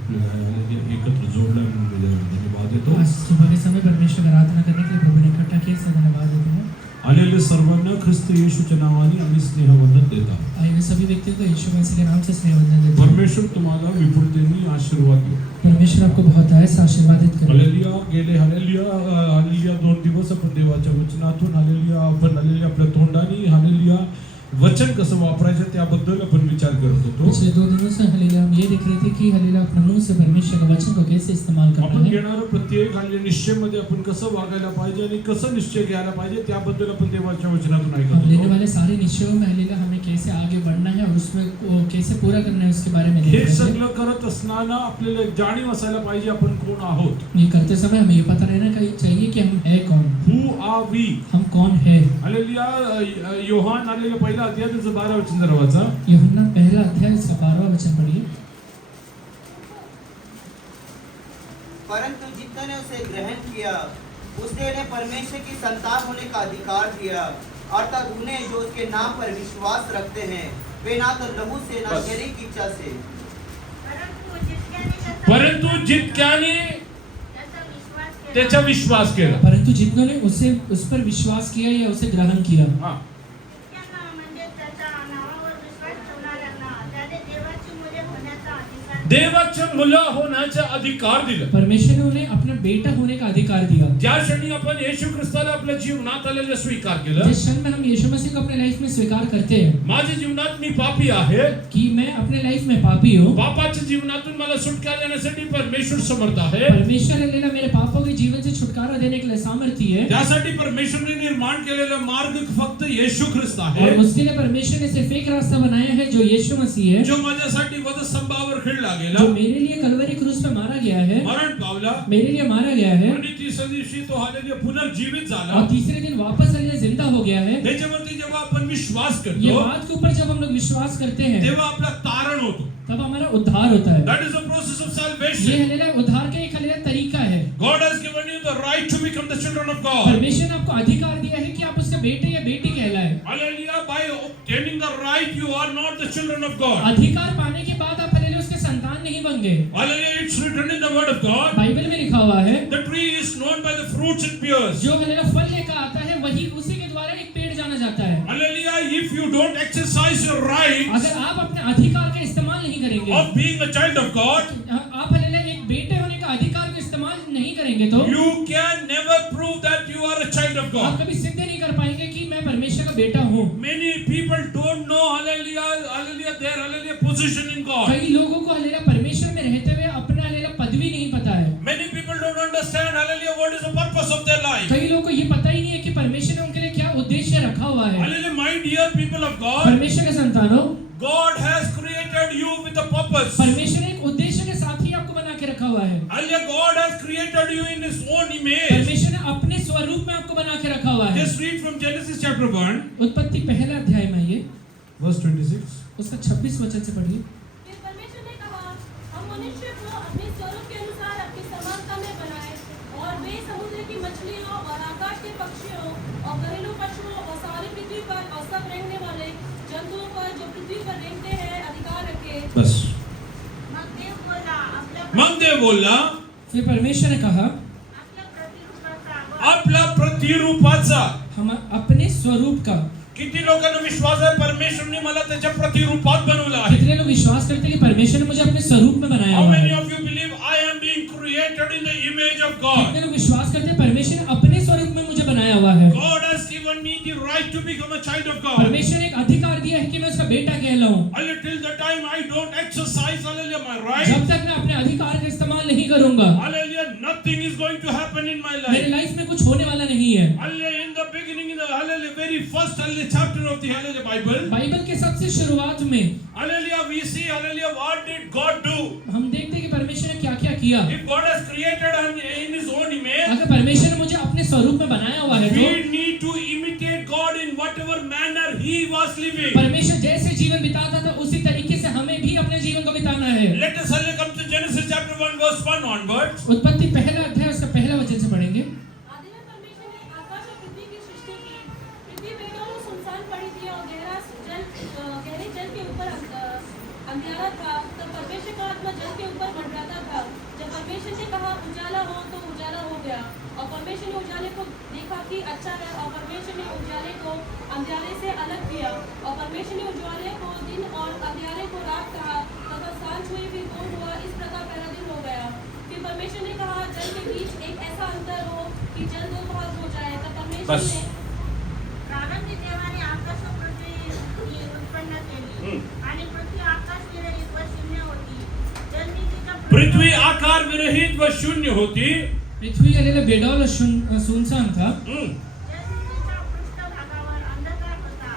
एकत्र जोडलं म्हणून धन्यवाद देतो. आज सुबह के समय परमेश्वर की आराधना करने के लिए प्रभु ने इकट्ठा किया, इसलिए धन्यवाद देते हैं. आलेले सर्वांना ख्रिस्त येशूच्या नावाने आम्ही स्नेहवंदन देतात. आए हुए सभी व्यक्तियों को यीशु मसीह के नाम से स्नेहवंदन देते हैं. परमेश्वर तुम्हाला विपुलतेने आशीर्वाद देतो. परमेश्वर आपको बहुत आयस आशीर्वादित करे. हालेलुया. गेले हालेलुया 2 दिवस आपण देवाच्या वचनातून हालेलुया आपण हालेलुया आपल्या तोंडाने हालेलुया वचन कसं वापरायचं त्याबद्दल आपण विचार करत होतो. पिछले 2 दिनों से हालेलुया हम ये देख रहे थे कि हालेलुया अपने मुंह से परमेश्वर के वचन को कैसे इस्तेमाल करना आपण है. घेणारा प्रत्येक हालेलुया निश्चयमध्ये आपण कसं वागायला पाहिजे आणि कसं निश्चय घ्यायला पाहिजे त्याबद्दल आपण देवाच्या वचनातून ऐकत हम लेने होतो. वाले सारे निश्चयों में हालेलुया हमें कैसे आगे बढ़ना है और उसमें वो कैसे पूरा करना है उसके बारे में देख हे रहे थे. सगळं करत असताना आपल्याला एक जाणीव असायला पाहिजे आपण कोण आहोत. ये करते समय हमें ये पता रहना चाहिए कि हम है कौन. Who are we. हम कौन है. हालेलुया. योहान हालेलुया पहिला अध्याय त्याचं 12 वचन जरा वाचा. यूहन्ना पहला अध्याय इसका 12वां वचन पढ़िए. परंतु जितने उसे ग्रहण किया उसने उन्हें परमेश्वर की संतान होने का अधिकार दिया, अर्थात उन्हें जो उसके नाम पर विश्वास रखते हैं, वे ना तो लहू से ना शरीर की इच्छा से परंतु जितक्याने त्याचा विश्वास केला. परंतु जितनों ने उसे उस पर विश्वास किया या उसे ग्रहण किया. हां. देवाचे मुलं होण्याचा अधिकार दिला. परमेश्वर ने उन्हें अपना बेटा होने का अधिकार दिया. ज्या क्षणी आपण येशू ख्रिस्ताला आपल्या जीवनात आलेले स्वीकार केलं, जिस क्षण में हम यीशु मसीह को अपने लाइफ में स्वीकार करते हैं माझ्या जीवनात मी पापी आहे, कि मैं अपने लाइफ में पापी हूँ, पापाच्या जीवनातून मला सुटका देण्यासाठी परमेश्वर समर्थ आहे. परमेश्वर ने मेरे पापों के जीवन से छुटकारा देने के लिए सामर्थ्य है. त्यासाठी परमेश्वरने निर्माण केलेला मार्ग फक्त येशू ख्रिस्त आहे. और उसके लिए परमेश्वर ने सिर्फ एक रास्ता बनाया है जो यीशु मसीह है, जो माझ्यासाठी वधस्तंभावर खिळला गेला, जो मेरे लिए कलवरी क्रूस पे मारा गया है, मरण पावला मेरे लिए मारा गया है आणि तिसऱ्या दिवशी तो हालेलुया पुनर्जीवित झाला. और तीसरे दिन वापस हालेलुया जिंदा हो गया है. त्याच्यावरती जेव्हा आपण विश्वास ये करतो बात के ऊपर जब हम लोग विश्वास करते हैं तेव्हा आपला तारण होतो. तब हमारा उद्धार होता है. That is the process of ये salvation. हालेलुया उद्धार का एक हालेलुया तरीका है. God has given you the right to become the children of God. परमेश्वर ने आपको अधिकार दिया है कि आप उसके बेटे या बेटी कहलाए. Hallelujah. By obtaining the right, you are not the children of God. अधिकार पाने के बाद आप हालेलुया उसके संतान नहीं बन गए. Hallelujah. It's written in the word of God. Bible में लिखा हुआ है The tree is known by the fruits it bears. जो हालेलुया फल लेकर आता है वही उसी के द्वारा एक पेड़ जाना जाता है. Hallelujah. If you don't exercise your right अगर आप अपने अधिकार का इस्तेमाल नहीं करेंगे, of being a child of God, आप हालेलुया एक बेटे होने का अधिकार का इस्तेमाल नहीं करेंगे तो you can never prove that you are a child of आप God. कभी सिद्ध नहीं कर पाएंगे कि मैं परमेश्वर का बेटा हूँ. Many people don't know, hallelujah, hallelujah, their hallelujah position in God. कई लोगों को हालेलुया परमेश्वर में रहते हुए अपना हालेलुया पदवी नहीं पता है. Many people don't understand, hallelujah, what is the purpose of their life. कई लोगों को ये पता ही नहीं है कि परमेश्वर ने उनके लिए क्या उद्देश्य रखा हुआ है. Hallelujah, my dear people of God, परमेश्वर के संतानों, God has created you with a purpose. परमेश्वर ने एक उद्देश्य के साथ ही आपको बना के रखा हुआ है. Hallelujah, God has created you in His own image. परमेश्वर ने अपने स्वरूप में आपको बना के रखा हुआ है. Just read from Genesis chapter 1, उत्पत्ति पहला अध्याय में आइए, verse 26. उसका 26 वचन से पढ़िए. फिर परमेश्वर ने कहा, हम मनुष्य को अपने स्वरूप के अनुसार अपनी समानता में बनाए और वे समुद्र की मछलियों और आकाश के पक्षियों और घरेलू पशुओं और सारी पृथ्वी पर और सब रेंगने वाले जंतुओं पर जो पृथ्वी पर रेंगते हैं अधिकार रखे. बस. मग देव बोला, फिर परमेश्वर ने कहा, आपला प्रतिरूपाचा. हम अपने स्वरूप का. किती लोकांना विश्वास आहे परमेश्वरने मला त्याच्या प्रतिरूपात बनवलं आहे? कितने लोग विश्वास करते हैं कि परमेश्वर ने मुझे अपने स्वरूप में बनाया How हुआ many है? of you believe I am being created in the image of God? कितने लोग विश्वास करते हैं परमेश्वर ने अपने स्वरूप में मुझे बनाया हुआ है? God has given me the right to become a child of God. परमेश्वर ने एक अधिकार दिया है कि मैं उसका बेटा कहलाऊं. Until the time I don't exercise, hallelujah, my right, जब तक मैं अपने अधिकार का इस्तेमाल नहीं करूंगा, hallelujah, nothing is going to happen in my मेरे life. लाइफ में कुछ होने वाला नहीं है. Hallelujah, in the beginning, in the hallelujah, very first hallelujah chapter of the hallelujah Bible, Bible के सबसे शुरुआत में hallelujah, we see, hallelujah, what did God do? हम देखते हैं कि परमेश्वर ने क्या क्या किया. If God has created in His own image, अगर परमेश्वर ने मुझे अपने स्वरूप में बनाया हुआ है तो we need to imitate God in whatever manner He was living. परमेश्वर जैसे जीवन बिताता था उसी तरीके से हमें भी अपने जीवन को बिताना है. Let us hallelujah come to Genesis chapter 1 verse 1 onwards. उत्पत्ति पहला अध्याय उसका पहला वचन से पढ़ेंगे. आदि में परमेश्वर ने आकाश और पृथ्वी की सृष्टि की. पृथ्वी पेड़ों में सुनसान पड़ी थी और गहरे जल के ऊपर अंधियारा था. तब परमेश्वर का आत्मा जल के ऊपर मंडराता अच्छा है और परमेश्वर ने उजाले को अंधियारे से अलग किया और परमेश्वर ने उजाले को दिन और अंधियारे को रात कहा तथा सांझ हुई फिर भोर हुआ इस प्रकार पहला दिन हो गया। फिर परमेश्वर ने कहा जल के बीच एक ऐसा अंतर हो कि जल दो भाग हो जाए। तब परमेश्वर बस। ने प्रारंभी देवाने आकाश व पृथ्वी उत्पन्न केली आणि पृथ्वी आकाश विरहित व शून्य होती। जलनिधीच्या पृथ्वी आकार विरहित व शून्य होती। पृथ्वी हालेलुया बेडौल और सुनसान था। जलनिधीच्या पृष्ठभागावर अंधकार होता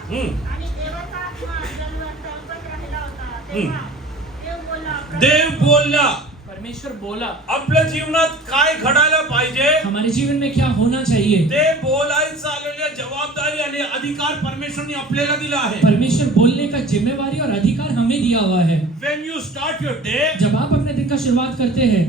आणि देवाचा आत्मा जलवर तळपत राहिला होता। तेव्हा देव बोलला, परमेश्वर बोला आपल्या जीवनात काय घडायला पाहिजे हमारे जीवन में क्या होना चाहिए। ते बोलायचं आलेल्या जबाबदारी आणि अधिकार परमेश्वरने आपल्याला दिला आहे। परमेश्वर बोलने का जिम्मेवारी और अधिकार हमें दिया हुआ है। When you start your day, जब आप अपने दिन का शुरुआत करते हैं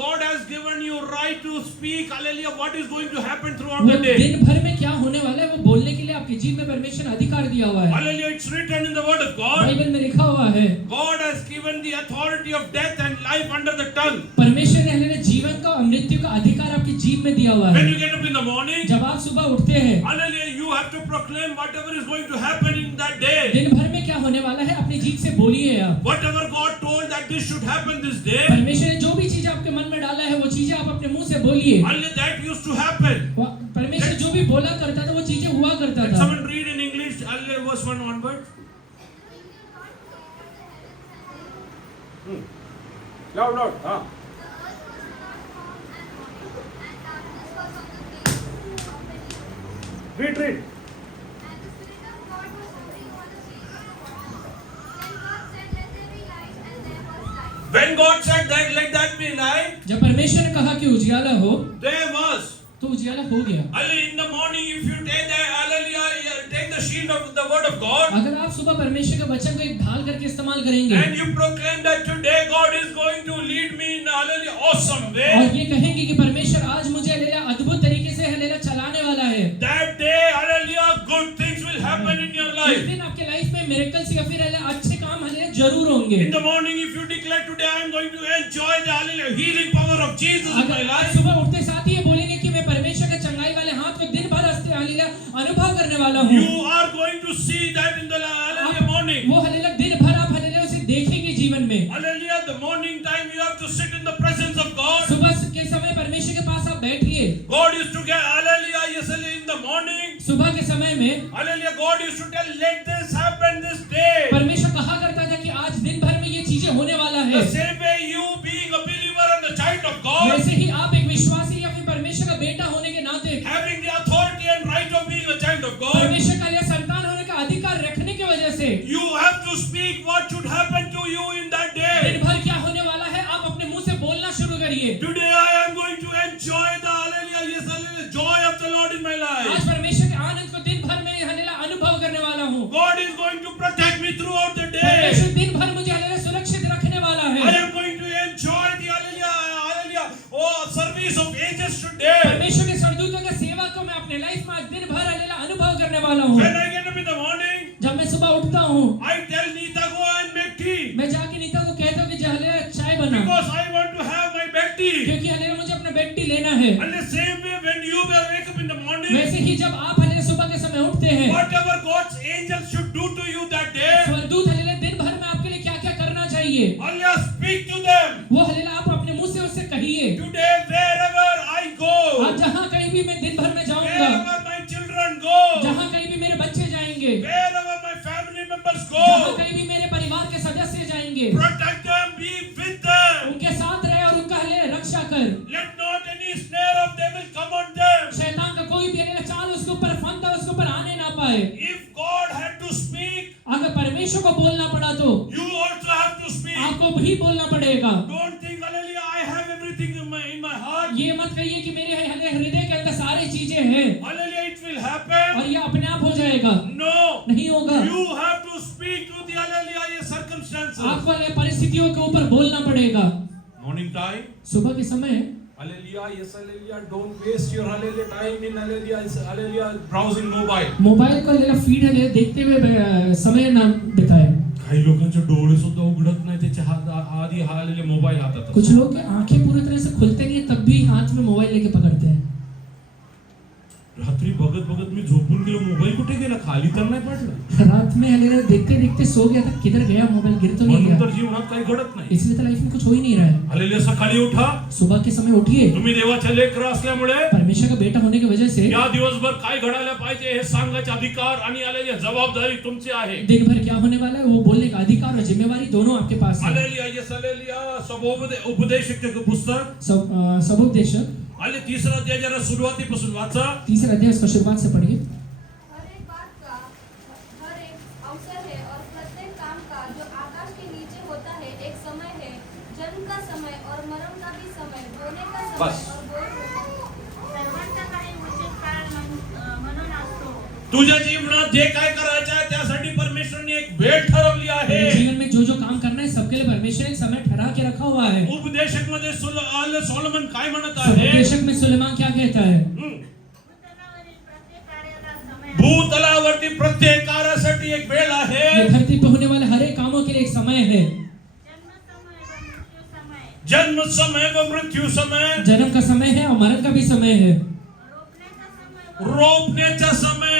God has given you right to speak, hallelujah, what is going to happen throughout वो the day. दिन भर में क्या होने वाला है वो बोलने के लिए आपके जीवन में परमेश्वर ने अधिकार दिया हुआ है। Hallelujah, it's written in the word of God. Bible में लिखा हुआ है God has given the authority of death and life under the tongue. परमेश्वर ने हमें जीवन का और मृत्यु का अधिकार आपकी जीभ में दिया हुआ When है। you get up in the morning, जब आप सुबह उठते हैं hallelujah, you have to proclaim whatever is going to happen in that day. दिन भर में क्या होने वाला है अपनी जीभ से बोलिए आप। Whatever God told that this should happen this day, परमेश्वर ने जो भी चीज आपके मन में डाला है वो चीजें आप अपने मुंह से बोलिए। hallelujah, that used to happen. परमेश्वर जो भी बोला करता था वो चीजें हुआ करता Let था। someone read in English, hallelujah, verse 1 onward. Loud, loud. Read. When God said that, let that be light, जब परमेश्वर ने कहा कि उजियाला हो there was. तो उजियाला हो गया। Hallelujah, in the morning, if you take the hallelujah, take the shield of the word of God, अगर आप सुबह परमेश्वर के वचन को एक ढाल करके इस्तेमाल करेंगे and you proclaim that today God is going to lead me in hallelujah awesome और way, ये कहेंगे कि परमेश्वर आज मुझे हल्लेलुया अद्भुत तरीके से हल्लेलुया चलाने वाला है। that day hallelujah good things will happen in your उस life. दिन आपके लाइफ में मिरेकल्स या फिर हल्लेलुया अच्छे काम हल्लेलुया जरूर होंगे। In the morning, if you declare today I am going to enjoy the hallelujah healing power of Jesus in my अगर आप life, सुबह उठते साथ ही ये बोलेंगे कि मैं परमेश्वर के चंगाई वाले हाथ को दिन भर हंसते हल्लेलुया अनुभव करने वाला हूँ। you are going to see that in the hallelujah morning. वो हल्लेलुया दिन भर आप हल्लेलुया उसे देखेंगे जीवन में। Hallelujah, the morning time you have to sit in the presence of God. सुबह के समय परमेश्वर के पास आप बैठिए। God used to get hallelujah, yes, in the morning. सुबह के समय में Hallelujah, God used to tell, let this happen this day. परमेश्वर कहा करता था कि आज दिन भर में ये चीजें होने वाला है। The same way you being a believer and a child of God, वैसे ही आप एक विश्वासी या फिर परमेश्वर का बेटा होने के नाते having the authority and right of being a child of God, परमेश्वर का यह संतान होने का अधिकार रखने की वजह से you have to speak what should happen to you in that day. दिन भर क्या होने वाला है आप अपने मुंह से बोलना शुरू करिए। Today I am going to enjoy the hallelujah, yes, hallelujah, joy of the Lord in my life. आज परमेश्वर के आनंद को दिन भर में हल्लेलुया अनुभव करने वाला हूँ। God is going to protect me throughout the day. परमेश्वर दिन भर मुझे हल्लेलुया सुरक्षित रखने वाला I है। am going to enjoy the hallelujah, oh, service of angels today. परमेश्वर के सरदूतों के सेवा को मैं अपने लाइफ में आज दिन भर हल्लेलुया अनुभव करने वाला हूँ। When I get up in the morning, जब मैं सुबह उठता हूँ I tell Neeta, go and make tea. मैं जाके नीता को कहता हूँ कि हल्लेलुया चाय बना, Because I want to have my bed tea. क्योंकि हल्लेलुया मुझे अपना बेड टी लेना है। And the same way when you wake up in the morning, वैसे ही जब आप हल्लेलुया सुबह के समय उठते हैं whatever God's angels should do to you that day, स्वर्गदूत हल्लेलुया दिन भर में आपके लिए क्या-क्या करना चाहिए Allah speak to them. वो हल्लेलुया आप अपने मुंह से उससे कहिए। Today wherever I go, आज जहाँ कहीं भी मैं दिन भर में जाऊंगा, wherever my children go, जहाँ कहीं भी मेरे बच्चे जाएंगे, wherever my family members जहाँ go, कहीं भी मेरे परिवार के सदस्य जाएंगे, protect them, be with them. उनके साथ रहे और उनका हल्लेलुया रक्षा कर। Let not any snare of devil come on them. शैतान का कोई भी हल्लेलुया चाल उसके ऊपर फंदा उसके ऊपर आने ना पाए। If God had to speak, अगर परमेश्वर को बोलना पड़ा तो you also have to speak. आपको भी बोलना पड़ेगा। Don't think, hallelujah, I have everything in my heart. ये मत कहिए कि मेरे हृदय के अंदर सारी चीजें हैं Hallelujah, it will happen. और ये अपने आप हो जाएगा। No. नहीं होगा। You have to speak to the hallelujah circumstances. आपको ये परिस्थितियों के ऊपर बोलना पड़ेगा। Morning time. सुबह के समय Hallelujah, yes, hallelujah. Don't waste your hallelujah time in hallelujah browsing mobile. Mobile को हल्लेलुया फीड हल्लेलुया देखते हुए समय ना बिताए। काही लोकांचे डोळे सुद्धा उघडत नाही त्याच्या आधी हallelujah मोबाईल हातात कुछ लोग की आंखें पूरी तरह से खुलते नहीं है तब भी हाथ में मोबाइल लेके पकड़ते हैं। रात्री रात्री बघत बघत मी झोपून गेलो, मोबाईल कुठे गेला, खाली तर नाही पडला. रात में हालेलुया देखते देखते सो गया था, किधर गया मोबाइल, गिर तो नहीं म्हणून गया. तर जीवनात काही घडत नाही. इसलिए तो लाइफ में कुछ हो ही नहीं रहा है. हालेलुया. सकाळी उठा, सुबह के समय उठिए. तुम्ही देवाचे लेकर असल्यामुळे परमेश्वर का बेटा होने की वजह से या दिवसभर काय घडायला पाहिजे हे सांगायचे अधिकार आणि आलेली जबाबदारी तुमची आहे. दिन भर क्या होने वाला है वो बोलने का अधिकार और जिम्मेवारी दोनों आपके पास है. हालेलुया. Yes hallelujah. उपदेशक पुस्तक सबोपदेशक आणि 3रा अध्याय जरा सुरुवातीपासून वाचा. 3रा अध्याय उसका शुरुआत से पढ़िए. हर एक बात का हर एक अवसर है और प्रत्येक काम का जो आकाश के नीचे होता है एक समय है, जन्म का समय और मरण का भी समय, बोने का समय बस. और बोए सर्वांचा काही उचित काळ म्हणून असतो. तुझ्या जीवनात जे काय करायचं आहे त्यासाठी परमेश्वरने एक वेळ ठरवली आहे. तेरे जीवन में जो जो काम करना है सबके लिए परमेश्वर ने एक समय ठहरा के रखा हुआ है. उपदेशक मध्ये सोलोमन काय म्हणत आहे? सबोपदेशक में सुलेमान क्या कहता है? भूतलावरील प्रत्येक कार्याला समय आहे. भूतलावरती प्रत्येक कार्यासाठी एक वेळ आहे. ये धरती पे होने वाले हर एक कामों के लिए एक समय है. जन्म समय व मृत्यू समय, जन्म समय व मृत्यू समय, जन्म का समय है और मरण का भी समय है. रोपण्याचा समय व रोपण्याचा समय.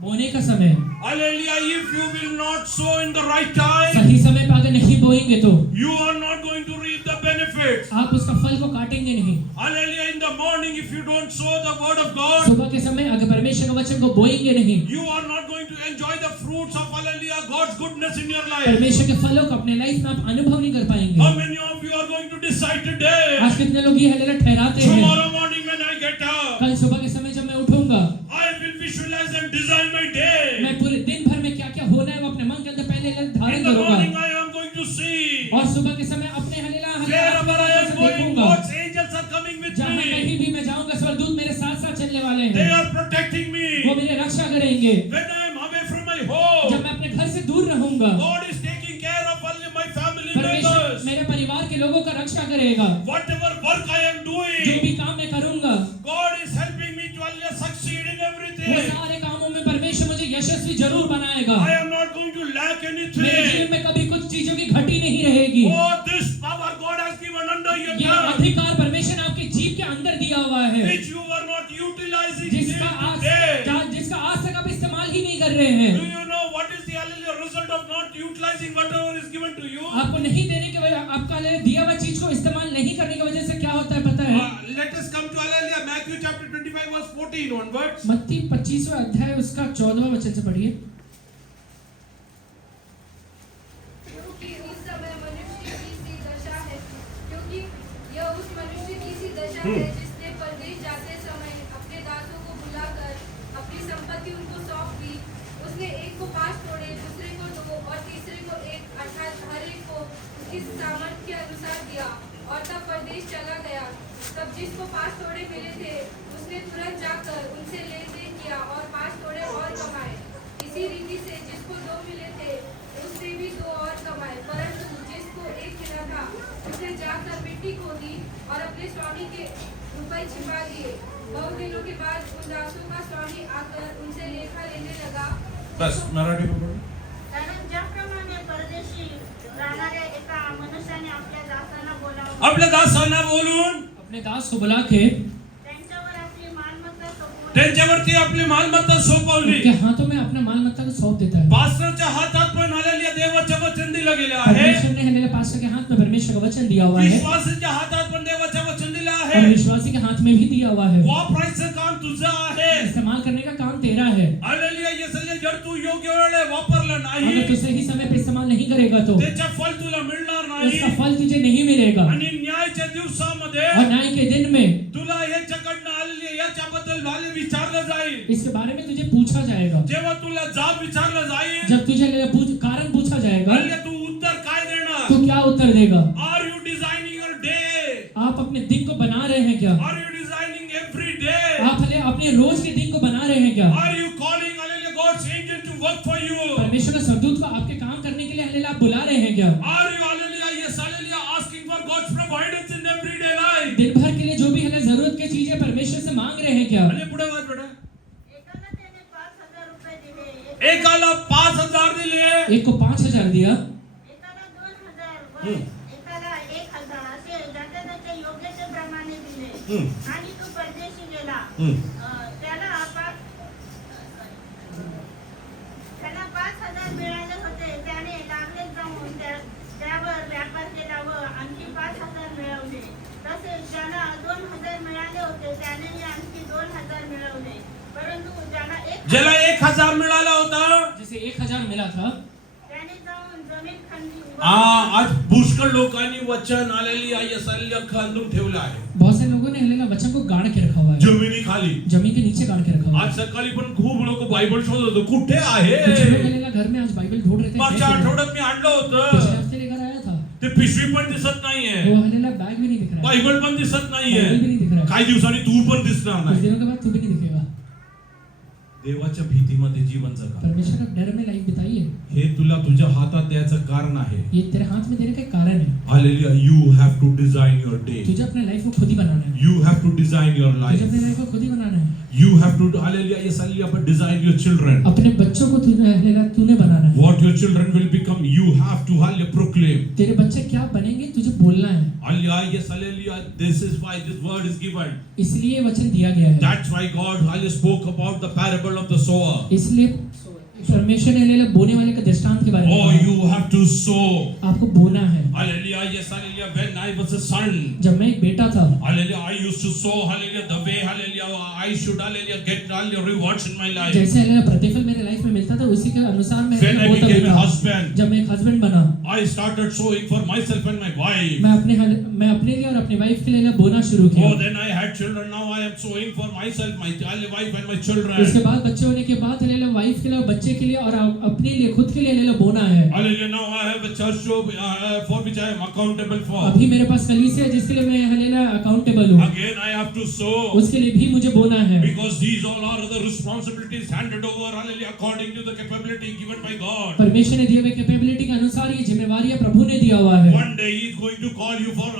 बोने का समय. Hallelujah. If you will not sow in the right time, सही समय पे अगर नहीं बोएंगे तो you are not going to reap the benefits. आप उसका फल को काटेंगे नहीं. Hallelujah. In the morning, if you don't sow the word of God, सुबह के समय अगर परमेश्वर के वचन को बोएंगे नहीं, you are not going to enjoy the fruits of hallelujah, God's goodness in your life. परमेश्वर के फलों को अपने लाइफ में आप अनुभव नहीं कर How पाएंगे. many of you are going to decide today? आज कितने लोग ये हालेलुया ठहराते हैं? Tomorrow morning when I get up, कल सुबह के समय जब मैं उठूंगा, I will visualize and design my day. मैं पूरे दिन भर में क्या क्या होना है वो अपने मन के अंदर पहले धारण In the morning, करूंगा. I am going to see और सुबह के समय अपने hallelujah wherever I am going, देखूंगा. God's angels are coming with जहाँ me. कहीं भी मैं जाऊंगा स्वर्गदूत मेरे साथ साथ चलने वाले They हैं. are protecting वो me. मेरी रक्षा करेंगे. When I am away from my जब home, मैं अपने घर से दूर रहूंगा, God is taking care of only my family परमेश्वर members. मेरे परिवार के लोगों का रक्षा करेगा. Whatever work I am जो doing, भी काम मैं करूंगा, God is helping me to always succeed in वो everything. सारे कामों में परमेश्वर मुझे यशस्वी जरूर बनाएगा. I am not going to lack मेरे anything. जीवन में कभी कुछ चीजों की घटी नहीं रहेगी. Oh, this power God has given under your ये thumb, अधिकार परमेश्वर ने आपके जीव के अंदर दिया हुआ है, which you are not utilizing जिसका till आज today. जिसका आज तक आप इस्तेमाल ही नहीं कर रहे हैं. Do you know what is the hallelujah result of not utilizing whatever is given to you? आपको नहीं देने की वजह, आपका दिया हुआ चीज को इस्तेमाल नहीं करने की वजह से क्या होता है पता है? Let us come to hallelujah, Matthew chapter 25 verse 14 onwards. मत्ती 25वां अध्याय उसका 14वां वचन से पढ़िए. क्योंकि उस समय मनुष्य की सी दशा है, क्योंकि यह उस मनुष्य की सी दशा है जिसने परदेश जाते समय अपने दासों को बुलाकर अपनी संपत्ति उनको सौंप दी. उसने एक को 5 तोड़े, दूसरे को 2 और तीसरे को 1, अर्थात हर एक को उसकी सामर्थ्य के अनुसार दिया और तब परदेश चला गया. तब जिसको 5 तोड़े मिले थे उसने तुरंत जाकर उनसे लेन देन किया और 5 तोड़े और कमाए. इसी रीति से जिसको 2 मिले थे उसने भी 2 और कमाए. परंतु जिसको 1 मिला था उसने जाकर मिट्टी खोदी और अपने स्वामी के रुपए छिपा दिए. बहुत दिनों के बाद उन दासों का स्वामी आकर उनसे लेखा लेने लगा. बस मराठी में पढ़ो. कारण ज्याप्रमाणे परदेशी राहणाऱ्या एका मनुष्याने आपल्या दासांना बोलावले, आपल्या दासांना बोलून अपने दास को बुला के त्यांच्यावर आपली मालमत्ता सोपवली. त्यांच्यावरती आपली मालमत्ता सोपवली. उनके हाथों में अपना मालमत्ता को सौंप देता है. पास्टरच्या हातात पण हालेलुया देवाचं वचन दिलं गेलं आहे. परमेश्वर ने हालेलुया पास्टर के हाथ में परमेश्वर का वचन दिया हुआ है विश्वासाच्या हातात पण देवाचं वचन दिलं और आहे. विश्वासी के हाथ में भी दिया हुआ है. वापरायचं काम तुझं आहे. इस्तेमाल करने का काम तेरा है. हालेलुया. यसले जर तू योग्य वेळेला वापरलं नाही अगर तू सही समय पे इस्तेमाल नहीं करेगा तो त्याचं फल तुला मिळणार उसका नाही. फल तुझे नहीं मिलेगा. आणि न्यायाच्या दिवसामध्ये और न्याय के दिन में तुला याच्याकडनं आलेली याच्याबद्दल वाले विचारलं जाईल. इसके बारे में तुझे पूछा जाएगा. जेव्हा तुला जाब विचारलं जाईल, जब तुझे कारण पूछा जाएगा हालेलुया, तू उत्तर काय देणार? तो क्या उत्तर देगा? Are you designing your day? आप अपने दिन को बना रहे हैं क्या? Are you designing every day? आप अपने रोज के दिन को बना रहे हैं क्या? Are you calling hallelujah God's angel to work for you? परमेश्वर का सरदूत को आपके काम करने के लिए हालेलुया आप बुला रहे हैं क्या? Are you hallelujah yes hallelujah asking for God's providence in everyday life? दिन भर के लिए जो भी है जरूरत की चीजें परमेश्वर से मांग रहे हैं क्या? आणि पुढे वाच बेटा. एकाला त्याने 5,000 रुपये दिले, एकाला 5,000 दिले, एक को 5,000 दिया, एकाला 2,000 व एकाला 1,000 असे ज्याच्या त्याच्या योग्यतेप्रमाणे दिले. आणि तो परदेशी गेला. त्याला 5 परंतु ज्याला ज्याला 1000 मिळाला होता, जैसे 1000 मिला था, त्याने जाऊन जमीन खणली आज पुष्कळ लोकांनी वचन आलेली यशाल्या खांदून ठेवलं आहे, बहुत से लोगों ने हलेला वचन को गाड़ के रखा हुआ है, जमिनी खाली. जमीन के नीचे गाड़ के रखा हुआ है. आज सकाळी पण खूप लोक बायबल शोधत होते, कुठे आहे. कुछ लोग हलेला घर में आज बाइबल ढूंढ रहे थे, मागच्या देख रहे थे. आठवड्यात मी आणलं पिछले होतं, हफ्ते लेकर आया था, ते पिशवी पण दिसत नाहीये, वो हलेला बैग भी नहीं दिख रहा है, बायबल पण दिसत नाहीये. बाइबल भी नहीं दिख रहा है. काही दिवसांनी तू पण दिसणार कुछ नाही. दिनों के बाद तू भी नहीं दिखेगा. देवाच्या भीतीमध्ये जीवन जगा. परमेश्वर का डर में लाइफ बिताइए, हे तुला तुझ्या हातात द्यायचं कारण आहे. ये तेरे हाथ में देने का एक कारण है. Hallelujah. You have to design your day. तुझे अपने लाइफ को खुद ही बनाना है, You have to design your तुझे life. अपने लाइफ को खुद ही बनाना है. You have to, hallelujah, yes, hallelujah, but design your children. अपने बच्चों को तूने बनाना है. What your children will become, you have to, hallelujah, proclaim. तेरे बच्चे क्या बनेंगे तुझे बोलना है. Hallelujah, yes, hallelujah, this is why this word is given. इसलिए वचन दिया गया है. That's why God, hallelujah, spoke about the parable of the sower. इसलिए परमेश्वर ने हलेला बोने वाले का दृष्टांत के बारे में Oh, कहा. you have to sow. आपको बोना है. Hallelujah, yes, hallelujah, when I was a son, जब मैं एक बेटा था, hallelujah, I used to sow, hallelujah, the way, hallelujah, I should, hallelujah, get all your rewards in my life. जैसे हलेला प्रतिफल मेरे लाइफ में मिलता था उसी के अनुसार मैं When I बोता became a था. husband, जब मैं एक हस्बैंड बना, I started sowing for myself and my wife. मैं अपने लिए और अपनी वाइफ के लिए बोना शुरू किया. Oh, then I had children. Now I am sowing for myself, my wife, and my उसके children. बाद बच्चे होने के बाद हलेला वाइफ के लिए और बच्चे के लिए और अपने लिए खुद के लिए हलेला बोना है. Hallelujah. Now I have a church for which I am accountable for. अभी मेरे पास कलीसिया है जिसके लिए मैं हलेला अकाउंटेबल हूँ. Again, I have to sow उसके लिए भी मुझे बोना है. because these all are the responsibilities handed over, hallelujah, according to the capability given by God. परमेश्वर ने दिए हुए कैपेबिलिटी के अनुसार ये जिम्मेवारियां प्रभु ने दिया हुआ है. One day He is going to call you for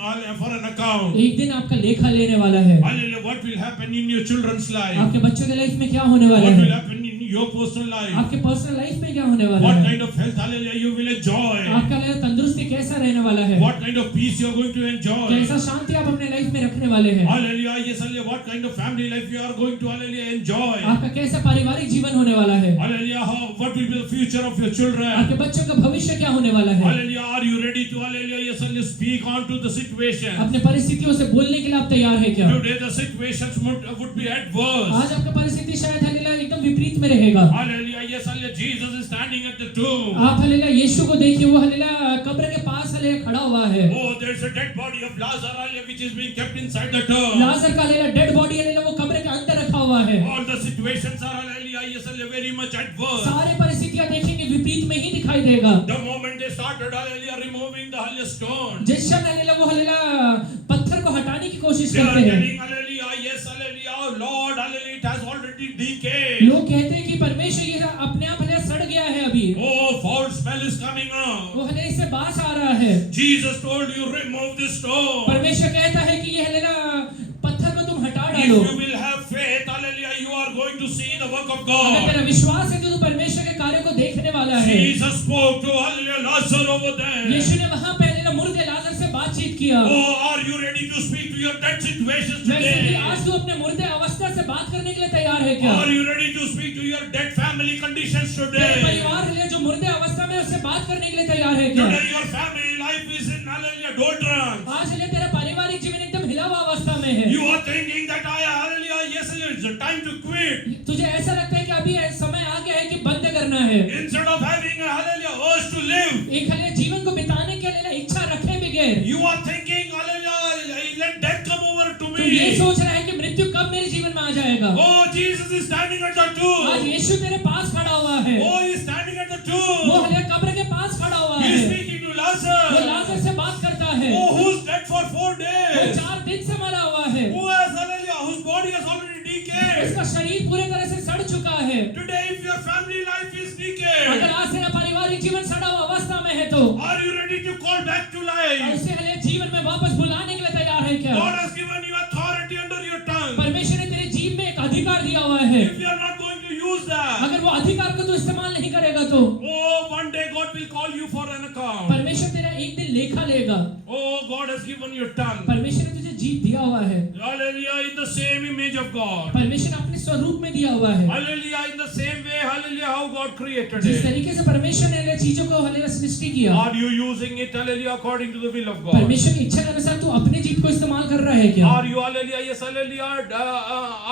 an account. एक दिन आपका लेखा लेने वाला है. Hallelujah. What will happen in your children's life? आपके बच्चों के लाइफ में क्या होने वाला What will है? happen in your personal life? आपके पर्सनल लाइफ में क्या होने वाला What है? kind of health, hallelujah, you will enjoy? आपका लाइफ तंदुरुस्ती कैसा रहने वाला है? What kind of peace you are going to enjoy? कैसा शांति आप अपने लाइफ में रखने वाले हैं? Hallelujah, yes, hallelujah. What kind of family life you are going to, hallelujah, enjoy? आपका कैसा पारिवारिक जीवन होने वाला है? Hallelujah, what will be the future of your children? आपके बच्चों का भविष्य क्या होने वाला है? Hallelujah, are you ready to, hallelujah, yes, hallelujah, speak on to the situation? अपने परिस्थितियों से बोलने के लिए आप तैयार हैं क्या? Today the situations would be adverse. आज आपका परिस्थिति शायद हलेला एकदम विपरीत में रहेगा. Hallelujah, yes, hallelujah, Jesus is standing at the tomb. आप हलेला यीशु को देखिए, वो हलेला कब्र के पास हलेला खड़ा हुआ है. Oh, there's a dead body of Lazarus, hallelujah, which is being kept inside the tomb. लाजर का हलेला डेड बॉडी हलेला वो कब्र के अंदर रखा हुआ है. All the situations are, hallelujah, yes, hallelujah, very much adverse. सारे परिस्थितियां देखेंगे विपरीत में ही दिखाई देगा. The moment they started, hallelujah, removing the hallelujah stone, जिस क्षण हलेला वो हलेला पत्थर को हटाने की कोशिश they are करते हैं, telling, hallelujah, yes, hallelujah, oh Lord, hallelujah, it has already decayed. लोग कहते हैं कि परमेश्वर ये अपने आप हलेला सड़ गया है अभी. Oh, foul smell is coming out. वो हलेला इससे बास आ रहा है. Jesus told you, remove this stone. परमेश्वर कहता है कि ये हलेला पत्थर को तुम हटा If डालो. you will have faith, hallelujah, you are going to see the work of अगर God. तेरा विश्वास है तो तू परमेश्वर के कार्य को देखने वाला है. Jesus spoke to, hallelujah, Lazarus over there. यीशु ने वहां पे हलेला मुर्दे लाजर से बातचीत किया. Oh, are you ready to speak to your dead situations मैं कहती today? आज तू अपने मुर्दे अवस्था से बात करने के लिए तैयार है क्या? Are you ready to speak to your dead family conditions तेरे today? परिवार है जो मुर्दे अवस्था में उससे बात करने के लिए तैयार है क्या? Today your family life is in, hallelujah, doldrums. आज हले तेरा पारिवारिक जीवन एकदम हिला हुआ अवस्था में है. You are thinking that hallelujah, yes, hallelujah, it's a time to quit. तुझे ऐसा लगता है कि अभी समय आ गया है कि बंद करना है. Instead of having a hallelujah urge to live, एक हले जीवन को बिताने के लिए इच्छा रखे बगैर you are thinking, hallelujah, let death come over to तू ये me. सोच रहा है कि मृत्यु कब मेरे जीवन में आ जाएगा. Oh, Jesus is standing at the आज tomb. यीशु तेरे पास खड़ा हुआ है. Oh, he is standing at the वो tomb. हले कब्र के पास खड़ा हुआ He is है. speaking to वो Lazarus. लाजर से बात करता है. Oh, who's dead for 4 वो days? 4 दिन से मरा हुआ है. Who has, hallelujah, whose body has already decayed? उसका शरीर पूरे तरह से सड़ चुका है. Today, if your family life is अगर decayed, आज तेरा पारिवारिक जीवन सड़ा हुआ अवस्था में है तो are you ready to call back to life? ऐसे हले जीवन में वापस बुलाने के लिए तैयार है क्या? God has given you authority under your tongue. परमेश्वर ने तेरे जीव में एक अधिकार दिया हुआ है. If you are not going to use use that, अगर वो अधिकार को तू इस्तेमाल नहीं करेगा तो oh, one day God will call you for an account. परमेश्वर तेरा एक दिन लेखा लेगा। Oh, God has given you tongue. परमेश्वर ने तुझे जीभ दिया हुआ है, Hallelujah, in the same image of God. परमेश्वर ने अपने स्वरूप में दिया हुआ है। Hallelujah, in the same way, hallelujah, how God created जिस it. तरीके से परमेश्वर ने चीजों को हालेलुया सृष्टि किया, Are you using it, hallelujah, according to the will of God? परमेश्वर की इच्छा के अनुसार तू अपने जीभ को इस्तेमाल कर रहा है क्या? Are you, hallelujah, yes, hallelujah,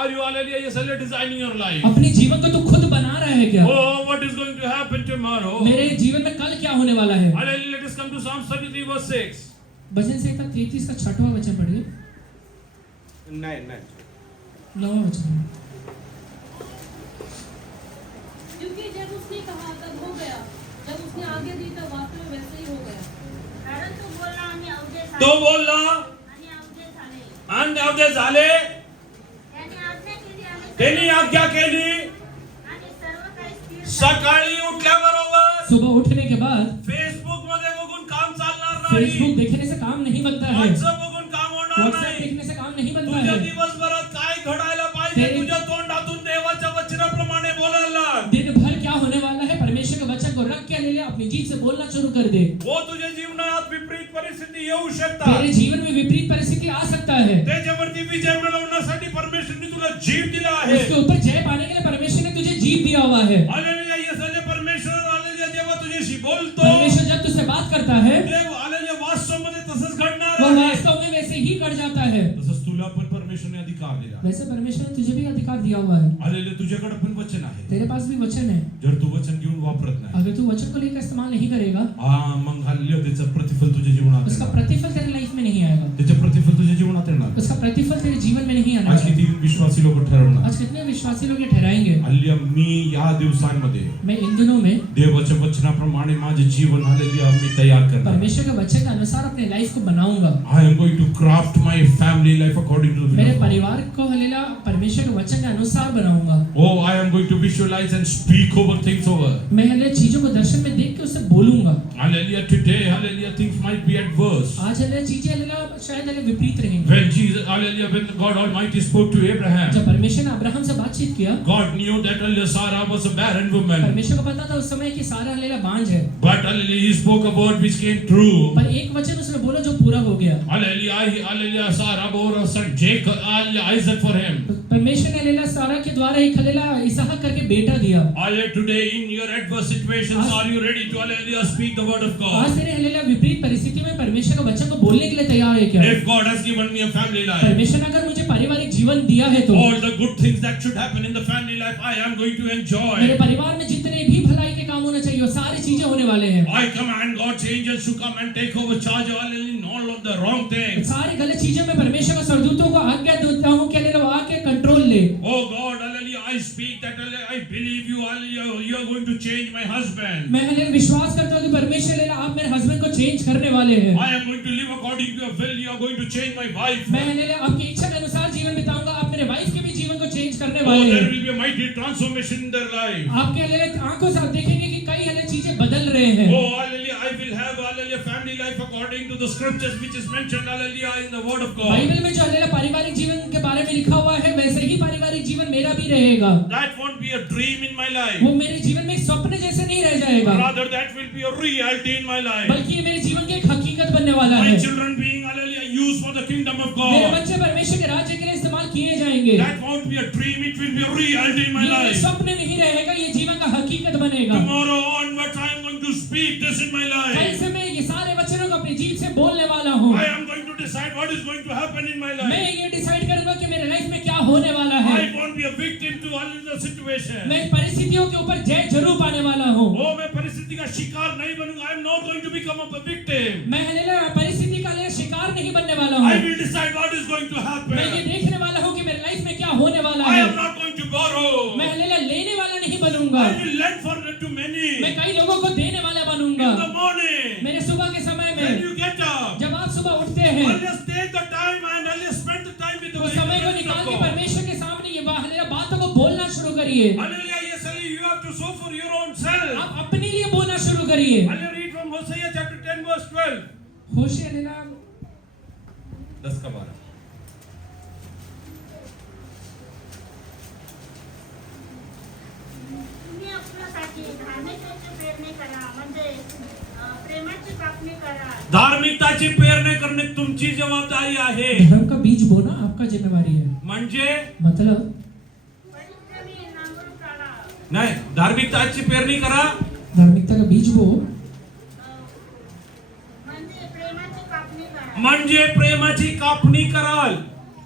are you, hallelujah, yes, hallelujah, designing your life? अपने जीवन को तू खुद बना रहा है क्या? Oh, what is going to happen tomorrow? मेरे जीवन में कल क्या होने वाला है? Hallelujah, let us come to Psalm 33 verse 6. भजन संहिता 33 का 6वां वचन पढ़िए। 9वां वचन। क्योंकि जब उसने कहा तब हो गया, जब उसने आज्ञा दी तब वास्तव में वैसे ही हो गया। परंतु बोलला आणि अवघे झाले. तो बोलला आणि अवघे झाले. आणि अवघे झाले, त्याने आज्ञा केली आणि त्यांनी आज्ञा केली, आणि सर्व काही स्थिर झाले. सकाळी उठल्याबरोबर सुबह उठने के बाद फेसबुक मध्ये बघून काम चालणार नाही, फेसबुक देखने से काम नहीं बनता है, व्हॉट्सअप बघून काम होणार व्हाट्सएप नाही. देखने से काम नहीं बनता तुझ्या है। दिवसभरात काय घडायला पाहिजे, तेरे- तुझ्या तोंडातून देवाच्या वचनाप्रमाणे बोलायला लाग. दिन भर क्या होने वाला है, परमेश्वर के वचन को रख के ले ले, अपनी जीभ से बोलना शुरू कर दे। वो तुझ्या जीवनात विपरीत परिस्थिती येऊ शकतात, तेरे जीवन में विपरीत परिस्थिति आ सकता है, त्याच्यावरती विजय मिळवण्यासाठी परमेश्वरने तुला जीव दिला आहे. उसके ऊपर जय पाने के लिए परमेश्वर ने तुझे जीभ दिया हुआ है। हालेलुया, येसाले परमेश्वर हालेलुया, जेव्हा तुझ्याशी बोलतो, परमेश्वर जब तुझसे बात करता है, देव हालेलुया वास्तवमध्ये तसंच घडणार वो आहे. वास्तव में वैसे ही कर जाता है। तसंच तुला पण परमेश्वरने अधिकार दिला. वैसे परमेश्वर ने तुझे भी अधिकार दिया हुआ है, हालेलुया, तुझ्याकडे पण वचन आहे. तेरे पास भी वचन है। जर तू वचन घेऊन वापरत नाही, अगर तू वचन को लेकर इस्तेमाल नहीं करेगा, मग हालेलुया त्याचं प्रतिफल तुझ्या जीवनात उसका येणार. प्रतिफल तेरे लाइफ में नहीं आएगा, त्याचं प्रतिफल तुझ्या जीवनात येणार. उसका प्रतिफल तेरे जीवन में नहीं आना आज है। किती विश्वासी लोक ठरवणार. आज कितने विश्वासी लोग ये ठहराएंगे, हालेलुया, मी या दिवसांमध्ये मैं इन दिनों में देवाच्या वचनाप्रमाणे माझे जीवन हालेलुया मी तयार करणार. परमेश्वर के वचन के अनुसार अपने लाइफ को बनाऊंगा। I am going to craft my family life according to the will मेरे of God. परिवार को हालेलुया परमेश्वर के वचन के अनुसार बनाऊंगा। Oh, I am going to visualize and speak over things over. मैं हालेलुया चीजों को दर्शन में देख के उससे बोलूंगा। Hallelujah, today, hallelujah, things might be adverse. आज हालेलुया चीजें हालेलुया शायद हालेलुया विपरीत रहेंगी। When Jesus, hallelujah, when God Almighty spoke to Abraham, जब परमेश्वर ने अब्राहम से बातचीत किया, God knew that hallelujah, Sarah was a barren woman. परमेश्वर को पता था उस समय कि सारा हालेलुया बांझ है, But hallelujah, He spoke a word which came true. पर एक वचन उसने बोला जो पूरा हो गया। Hallelujah, Sarah bore a son, Jacob, Isaac for him. परमेश्वर ने हालेलुया सारा के द्वारा एक हालेलुया इसहाक करके बेटा दिया। Hallelujah, today in your adverse situations, are you ready to hallelujah speak the word of God? आज तेरे हालेलुया विपरीत परिस्थिति में परमेश्वर का वचन को बोलने के लिए तैयार है क्या? If God has given me a family life, परमेश्वर ने अगर मुझे पारिवारिक जीवन दिया है तो all the good things that should happen in the family life, I am going to मेरे enjoy. परिवार में जितने भी भलाई के काम होने चाहिए वो सारी चीजें होने वाले हैं। I command God's angels to come and take over charge of all of the wrong things. सारी गलत चीजों में परमेश्वर के स्वर्गदूतों को आज्ञा देता हूँ कि हालेलुया आके कंट्रोल ले। Oh God, hallelujah, I speak that hallelujah, I believe you, hallelujah, you are going to change my husband. मैं हालेलुया विश्वास करता हूँ कि परमेश्वर हालेलुया आप मेरे हस्बैंड को चेंज करने वाले हैं। I am going to live according to your will, you are going to change my wife. मैं हालेलुया आपकी इच्छा के अनुसार जीवन बिताऊंगा, आप मेरे वाइफ के भी जीवन को चेंज करने Oh, वाले there हैं। will be a mighty transformation in their life. आपके हालेलुया आंखों से आप देखेंगे कि कई हालेलुया चीजें बदल रहे हैं। Oh, hallelujah, I will have hallelujah family life according to the scriptures which is mentioned hallelujah in the word of God. Bible में जो हालेलुया पारिवारिक जीवन के बारे में लिखा हुआ है वैसे ही पारिवारिक जीवन मेरा भी रहेगा। That won't be a dream in my life. वो मेरे जीवन में एक स्वप्न जैसे नहीं रह जाएगा, Rather, that will be a reality in my life. बल्कि ये मेरे जीवन की एक हकीकत बनने वाला My है। children being hallelujah used for the kingdom of मेरे God. बच्चे परमेश्वर के राज्य के लिए इस्तेमाल किए जाएंगे। That won't be a dream, it will be a reality in my ये एक life. स्वप्न नहीं रहेगा, ये जीवन का हकीकत बनेगा। Tomorrow onwards, I am going to speak this in my कल life. से मैं ये सारे वचनों को अपनी जीभ से बोलने वाला हूँ। I am going to decide what is going to happen in my मैं life. ये डिसाइड करूंगा कि मेरे लाइफ में क्या होने वाला है। I won't be a victim to all the situation. मैं परिस्थितियों के ऊपर जय जरूर पाने वाला हूँ। Oh, मैं परिस्थिति का शिकार नहीं बनूंगा. I am not going to become a victim. मैं हालेलुया परिस्थिति का लिए शिकार नहीं बनने वाला हूँ। I will decide what is going to मैं ये happen. देखने वाला हूँ कि मेरे लाइफ में क्या होने वाला I है। am not going to borrow. मैं हालेलुया लेने वाला नहीं बनूंगा, I will lend for to many. मैं कई लोगों को देने वाला बनूंगा। In the morning, मेरे सुबह के समय when में you get up, जब आप सुबह उठते हैं always take the time and always spend the time with the तो समय को presence निकाल of के God. परमेश्वर के सामने ये हालेलुया बातों को बोलना शुरू करिए। Hallelujah, yes, hallelujah, you have to sow for your own self. आप अपने लिए बोलना शुरू करिए। Hallelujah, read from Hosea chapter 10 verse 12. होशे हालेलुया 10 का 12. कापणी करा. धार्मिकताची पेरणी करणे तुमची जबाबदारी आहे. धर्म का बीज बोना आपका जिम्मेवारी है. म्हणजे मतलब परिश्रमी नांगरून काढा. नाही, धार्मिकताची पेरणी करा धार्मिकता का बीज बो म्हणजे प्रेमाची कापणी करा. म्हणजे प्रेमाची कापणी कराल.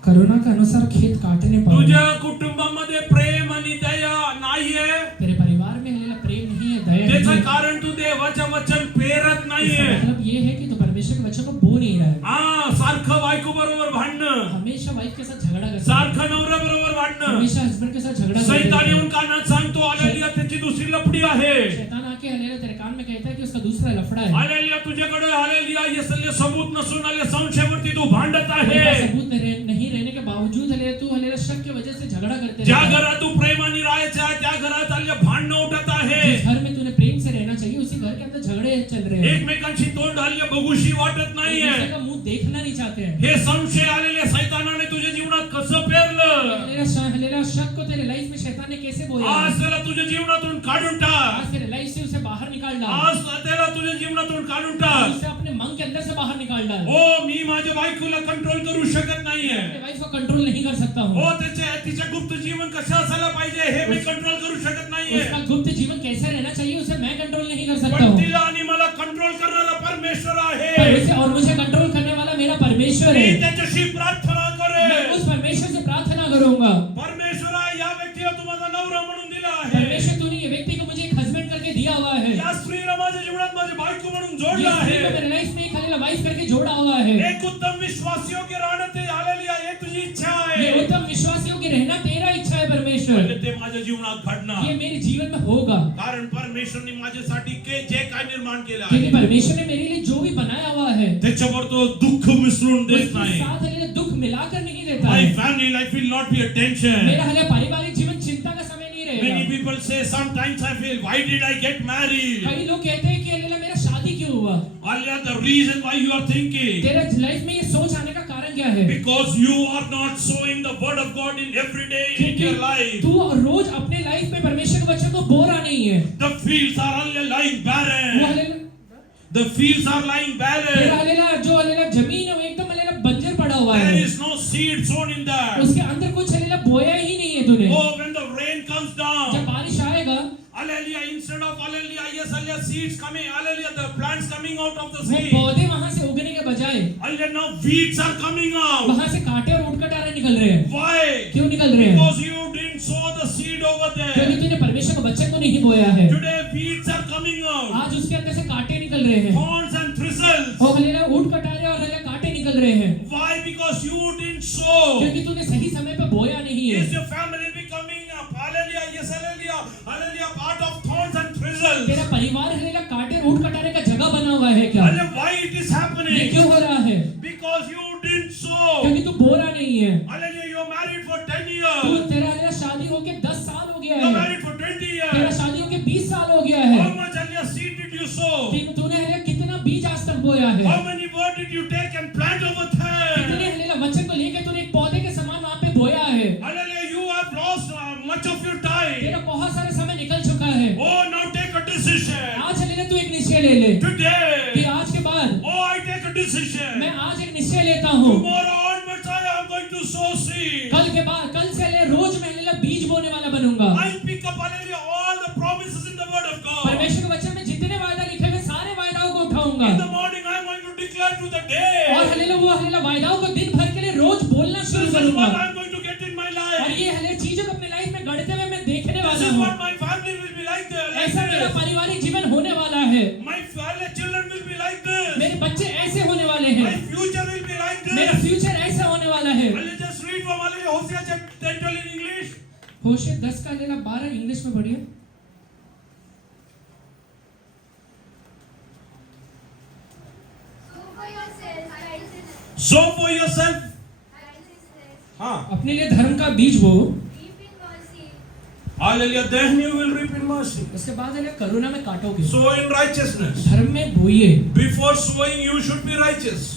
करुणा के अनुसार खेत काटने पर तुझ्या कुटुंबामध्ये प्रेम आणि दया नाहीये, तेरे परिवार में हलेला प्रेम नहीं है, दया नहीं त्याचं है. कारण तू देवाचं वचन पेरत इसका नाहीये. मतलब ये है कि तू परमेश्वर के वचन को बो नहीं रहा है. हा, सारखं बायको बरोबर भांडणं, हमेशा वाइफ के साथ झगड़ा करता है. सारखं नवरा बरोबर भांडणं. हमेशा हस्बैंड के साथ झगड़ा करता सैतान है. येऊन कानात सांगतो, हालेलुया, त्याची दुसरी लपडी आहे. शैतान आके हलेला तेरे कान में कहता है कि उसका दूसरा लफड़ा है. हालेलुया, तुझ्याकडे हालेलुया येसले सबूत नसून आले संशयावरती तू भांडत तेरे पास आहे. सबूत नहीं रहने के बावजूद हलेला तू हलेला शक की वजह से झगड़ा करते ज्या रहता है. घरात तू प्रेमाने राहायचं आहे त्या घरात आले भांडणं उठत आहे. जिस घर में तूने प्रेम से रहना चाहिए उसी घर के अंदर झगड़े चल रहे हैं. एकमेकांशी तोंड आले बघूशी वाटत एक नाहीये. दूसरे का मुंह देखना नहीं चाहते हैं. हे संशय आलेले सैतानाने तुझ्या जीवनात कसं पेरलं, हलेला शक को तेरे लाइफ में शैतान ने कैसे बोया. आज त्याला तुझ्या जीवनातून काढून टाक. आज तेरे लाइफ से उसे बाहर निकाल डाल. आज त्याला तुझ्या जीवनातून काढून टाक. उसे अपने मन के अंदर से बाहर निकाल डाल. हो, मी माझ्या बायकोला कंट्रोल करू शकत नाहीये. अपने वाइफ को कंट्रोल नहीं कर सकता हूँ. हो, तिचं गुप्त जीवन कसं असायला पाहिजे हे मी कंट्रोल करू शकत नाहीये. उसका गुप्त जीवन कैसे रहना चाहिए उसे मैं कंट्रोल नहीं कर सकता पण हूँ. तिला आणि मला कंट्रोल करणारा परमेश्वर पर आहे. उसे और मुझे कंट्रोल करने वाला मेरा परमेश्वर मी है. त्याच्याशी प्रार्थना मैं करेन. उस परमेश्वर से प्रार्थना करूंगा. परमेश्वरा, या व्यक्तीला तू माझा नवरा म्हणून दिला आहे. परमेश्वर तूने ये व्यक्ति को मुझे एक हस्बैंड करके दिया हुआ है. या स्त्रीला माझ्या जीवनात माझी बायको म्हणून ये जोडला स्त्री को आहे. मेरे लाइफ में एक हलेला वाइफ करके जोड़ा हुआ है. एक उत्तम विश्वासयोग्य राहणं ते आलेली आहे, तुझी इच्छा ये आहे. उत्तम विश्वासियों की रहना तेरा इच्छा है परमेश्वर. म्हणजे ते माझ्या जीवनात घडणार. ये मेरे जीवन में होगा. कारण परमेश्वरने माझ्यासाठी जे काय निर्माण केलं क्योंकि आहे परमेश्वर ने मेरे लिए जो भी बनाया हुआ है त्याच्यावर तो दुःख मिसळून देत उसके नाही. साथ हलेला दुख मिलाकर नहीं देता My है. family life will not be a tension. मेरा हले पारिवारिक जीवन चिंता का समय नहीं Many रहेगा. people say sometimes I feel why did I get married? कई लोग कहते हैं कि हलेला मेरा शादी क्यों हुआ. Alia, the reason why you are thinking तेरा लाइफ में ये सोच आने का कारण क्या है. because you are not sowing the word of God in every day in your life. तू रोज अपने लाइफ में परमेश्वर के वचन को बो रहा नहीं है. The fields are only lying वो barren. हलेला The fields are lying तेरा barren. हलेला जो हलेला जमीन है वो एकदम हलेला बंजर पड़ा हुआ There है. is no seed sown in that. उसके अंदर कुछ हलेला बोया ही नहीं है तूने. Oh, when the rain comes जब down, बारिश आएगा hallelujah, instead of hallelujah, yes, hallelujah, seeds coming, hallelujah, the plants coming out of the वो seed. पौधे वहां से उगने के बजाय Hallelujah, now weeds are coming out. वहां से कांटे और उड़कटारे निकल रहे हैं. Why? क्यों निकल रहे हैं. Because you didn't sow the seed over क्योंकि there. तूने परमेश्वर के वचन को नहीं बोया है. Today weeds are coming out. आज उसके अंदर से कांटे निकल रहे हैं. Thorns and thistles. और हलेला उड़कटारे और हलेला कांटे निकल रहे हैं. Why? Because you didn't sow. क्योंकि तूने सही समय पे बोया नहीं है. Is your family becoming hallelujah, yes, hallelujah, hallelujah, part of thorns and thistles? तेरा परिवार हलेला कांटे और उड़कटारे का जगह बना हुआ है क्या. Hallelujah, why it is ये happening? क्यों हो रहा है. Because you didn't sow. क्योंकि तू बोरा नहीं है. Hallelujah, you're married for 10 तू years. तेरा हलेला शादी होके 10 साल हो गया You're है. married for 20 तेरा years. शादी होके 20 साल हो गया है. How much hallelujah seed did you sow? तूने हलेला कितना बीज आज तक बोया है. How many word did you take and plant over कितने there? हलेला वचन को लेके तूने एक पौधे के समान वहां पे बोया है. Hallelujah, you have lost much of your time. तेरा बहुत सारा समय निकल चुका है. Oh, now take a decision. आज हलेला तू एक निश्चय ले ले कि Today, आज के बाद oh, I take a decision. मैं आज एक निश्चय लेता हूँ. Tomorrow onwards, I am going to sow seed. कल के बाद कल से ले रोज मैं हलेला बीज बोने वाला बनूंगा. I pick up, hallelujah, all the promises in the word of God. परमेश्वर के वचन में जितने वायदा लिखे हुए सारे वायदाओं को उठाऊंगा. In the morning, I am going to declare to the day. और हलेला वो हलेला वायदाओं को दिन भर के लिए रोज बोलना शुरू This is करूंगा. what I am going to get in my और life. ये हलेला चीजों को अपने लाइफ में गढ़ते हुए मैं देखने This वाला is हूँ. what my family will be like there. Like ऐसा मेरा this. पारिवारिक जीवन होने वाला है. My children will be like this. मेरे बच्चे ऐसे होने वाले My हैं. future will be like मेरा this. फ्यूचर ऐसा होने वाला है. I'll just read from hallelujah, Hosea chapter 10 in English. होशे 10 का हलेला 12 इंग्लिश में पढ़िए. Sow for yourself. हाँ. अपने लिए धर्म का बीज बो. Hallelujah. Then you will reap in mercy. उसके बाद हलेला करुणा में काटोगे. Sow in righteousness. धर्म में बोइए. Before sowing, you should be righteous.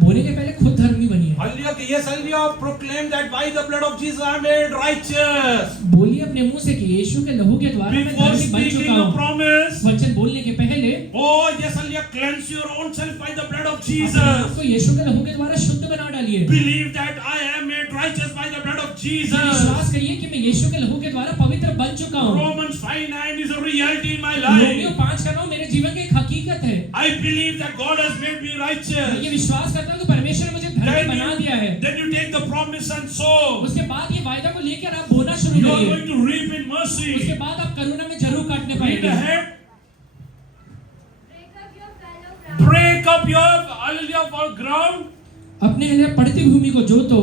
बोने के पहले खुद धर्मी बनिए. हालेलुया कि yes, hallelujah, proclaim that by the blood of Jesus I am made righteous. बोलिए अपने मुंह से कि यीशु के लहू के द्वारा मैं Before धर्मी बन speaking चुका the हूँ। promise, वचन बोलने के पहले oh yes, hallelujah, cleanse your own self by the blood of अपने Jesus. आप को यीशु के लहू के द्वारा शुद्ध बना डालिए। Believe that I am made righteous by the blood of Jesus. विश्वास करिए कि मैं यीशु के लहू के द्वारा पवित्र बन चुका हूँ। Romans 5:9 is a reality in my Romeo life. 5:9 मेरे जीवन की एक हकीकत है। I believe that God has made me मैं righteous. ये विश्वास करता हूँ कि परमेश्वर ने मुझे धर्मी बना दिया है। Then you take the promise and sow. उसके बाद ये वायदा को लेकर आप बोना शुरू You are करिए। going to reap in उसके mercy. बाद आप करुणा में जरूर काटने Read पाएंगे। ahead. Break up your fallow ground. Break up your hallelujah for ground. अपने लिए पड़ती भूमि को जोतो,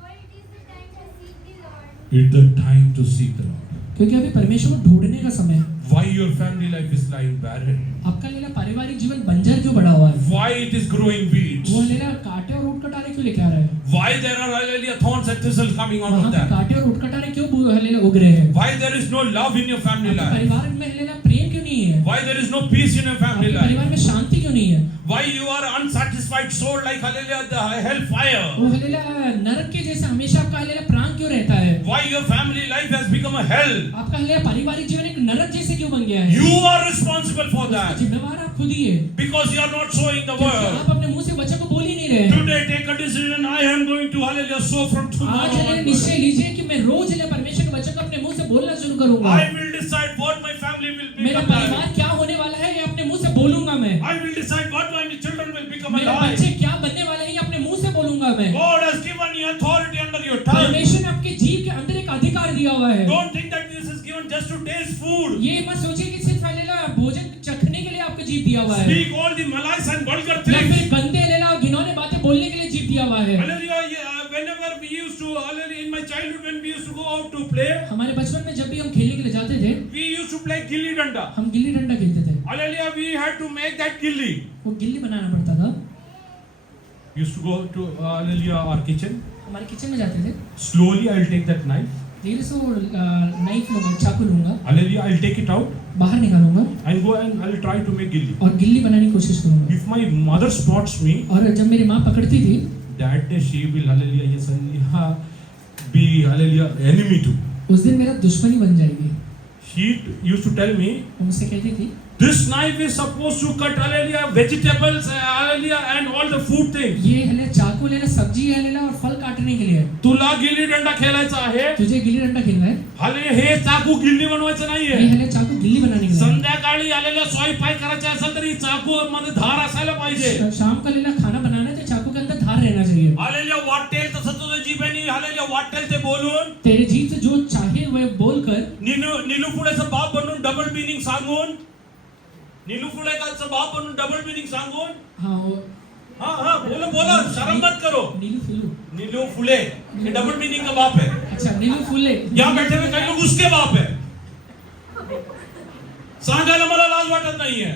For it is the time to seek the Lord. It's the time to seek the Lord. क्योंकि अभी परमेश्वर को ढूंढने का समय है। Why your family life is lying barren? आपका लेला पारिवारिक जीवन बंजर क्यों बड़ा हुआ है? Why it is growing weeds? वो लेला कांटे और ऊट कटारे क्यों लेके आ रहा है? Why there are hallelujah thorns and thistles coming out वहाँ of पे that? कांटे और ऊट कटारे क्यों लेला उग रहे हैं? Why there is no love in your family आपके life? परिवार में लेला प्रेम क्यों नहीं है? Why there is no peace in your family आपके परिवार life? में शांति क्यों नहीं है? Why you are unsatisfied soul like hallelujah the hellfire? वो लेला नरक के जैसे हमेशा आपका लेला प्राण क्यों रहता है? Why your family life has become a hell? आपका लेला पारिवारिक जीवन एक नरक जैसे क्यों बन गया है? You are responsible for उसका that जिम्मेवार आप खुद ही है। because you are not sowing the क्योंकि word. आप अपने मुंह से वचन को बोल ही नहीं रहे हैं। Today take a decision. I am going to hallelujah sow from tomorrow आज लेला onwards. निश्चय लीजिए कि मैं रोज लेला परमेश्वर के वचन को अपने मुंह से बोलना शुरू करूंगा। I will decide what my family will मेरा become परिवार like. क्या होने वाला है ये अपने मुंह से बोलूंगा मैं। I will decide what my children will become मेरे alive. बच्चे क्या बनने वाले हैं ये अपने मुंह से बोलूंगा मैं। God has given you authority under your tongue. परमेश्वर ने आपके जीव के अंदर एक अधिकार दिया हुआ है। Don't think that this is given just to taste food. ये मत सोचिए कि सिर्फ लेला भोजन चखने के लिए आपको जीव दिया हुआ है Speak all the malice and vulgar या फिर things. गंदे लेला और घिनौने बातें बोलने के लिए जीव दिया हुआ है। Hallelujah. Whenever we used to, hallelujah, in my childhood when we used to go out to play, हमारे बचपन में जब भी हम खेलने के लिए जाते थे we used to play gilli danda. हम गिल्ली डंडा खेलते थे। Hallelujah. We had to make that gilli. वो गिल्ली बनाना पड़ता था। Used to go to hallelujah our kitchen. हमारे किचन में जाते थे। Slowly I'll take that knife. धीरे से वो नाइफ लूंगा, चाकू लूंगा, Hallelujah. I'll take it out बाहर निकालूंगा and go and I'll try to make gilli. और गिल्ली बनाने की कोशिश करूंगा। If my mother spots me, और जब मेरी माँ पकड़ती थी that day she will hallelujah yes hallelujah be hallelujah enemy to. उस दिन मेरा दुश्मनी बन जाएगी। She used to tell me, वो मुझसे कहती थी this knife is supposed to cut hallelujah vegetables hallelujah and all the food things. ये है चाकू लेना, सब्जी है लेना और फल काटने के लिए। तुला गिल्ली डंडा खेळायचा आहे. तुझे गिल्ली डंडा खेलना है। हल्ले हे चाकू गिल्ली बनवायचं ये नाहीये. है चाकू गिल्ली बनाने के लिए। संध्याकाळी आलेल्या स्वयंपाक करायचे असेल तरी चाकू मध्ये धार असायला पाहिजे. शाम का लेना खाना बनाना है तो चाकू के अंदर धार रहना चाहिए। हल्लेल्या वाटेल तसं तुझं जीभेनी हल्लेल्या वाटेल ते बोलून तेरे जीभ से जो चाहे वह बोलकर नीलू पुढेचं बाप बनून डबल मिनिंग सांगून नीलू पुढेचं बाप बनून डबल मिनिंग सांगून हाँ हाँ बोलो शर्म मत करो. नीलू फुले ये डबल मीनिंग का बाप है. अच्छा नीलू फुले यहाँ बैठे हुए कई लोग उसके बाप है. सांगायला मला लाज वाटत नाहीये.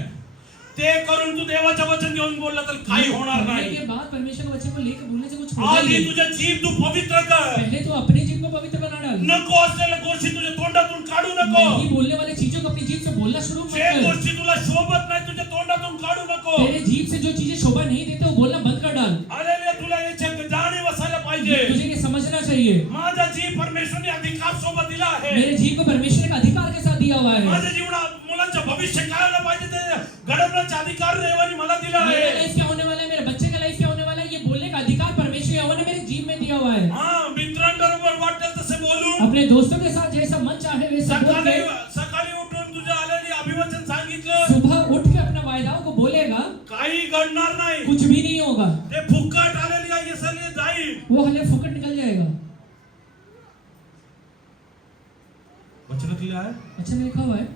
ते करून तू देवाचं वचन घेऊन बोलला तर काही होणार नाही. के बाद परमेश्वर के वचन को लेकर बोलने से कुछ होगा आज नहीं। ही तुझे जीभ तू पवित्र कर. पहले तो अपने जीभ को पवित्र बना डाल। नको असलेल्या गोष्टी तुझ्या तोंडातून काढू नको. नहीं बोलने वाले चीजों को अपनी जीभ से बोलना शुरू मत जे कर। गोष्टी तुला शोभत नाही तुझ्या तोंडातून काढू नको. तेरे जीभ से जो चीजें शोभा नहीं देते वो बोलना बंद कर डाल। हालेलुया. तुला याची जाणीव असायला पाहिजे. तुझे ये समझना चाहिए माझा जीभ परमेश्वरने अधिकार सोबत दिला आहे. मेरे जीभ को परमेश्वर ने अधिकार के साथ दिया हुआ है। माझ्या जीवनात मुलांचं भविष्य काय व्हायला पाहिजे ते घडवण्याचा अधिकार देवाने मला दिला मेरा आहे. लाइफ क्या होने वाला है, मेरे बच्चे का लाइफ क्या होने वाला है, ये बोलने का अधिकार परमेश्वर यहोवा ने मेरे जीभ में दिया हुआ है। हाँ मित्रांबरोबर वाटेल तसे बोलून अपने दोस्तों के साथ जैसा मन चाहे वैसा बोल सकाळी के सकाळी उठून तुझ्या आलेली अभिवचन सांगितलं सुबह उठ के अपना वायदाओं को बोलेगा, काही घडणार नाही. कुछ भी नहीं होगा, ते फुकट आलेली आहे यसले जाईल. वो हले फुकट निकल जाएगा। वचनात लिहिलं आहे अच्छा में लिखा हुआ है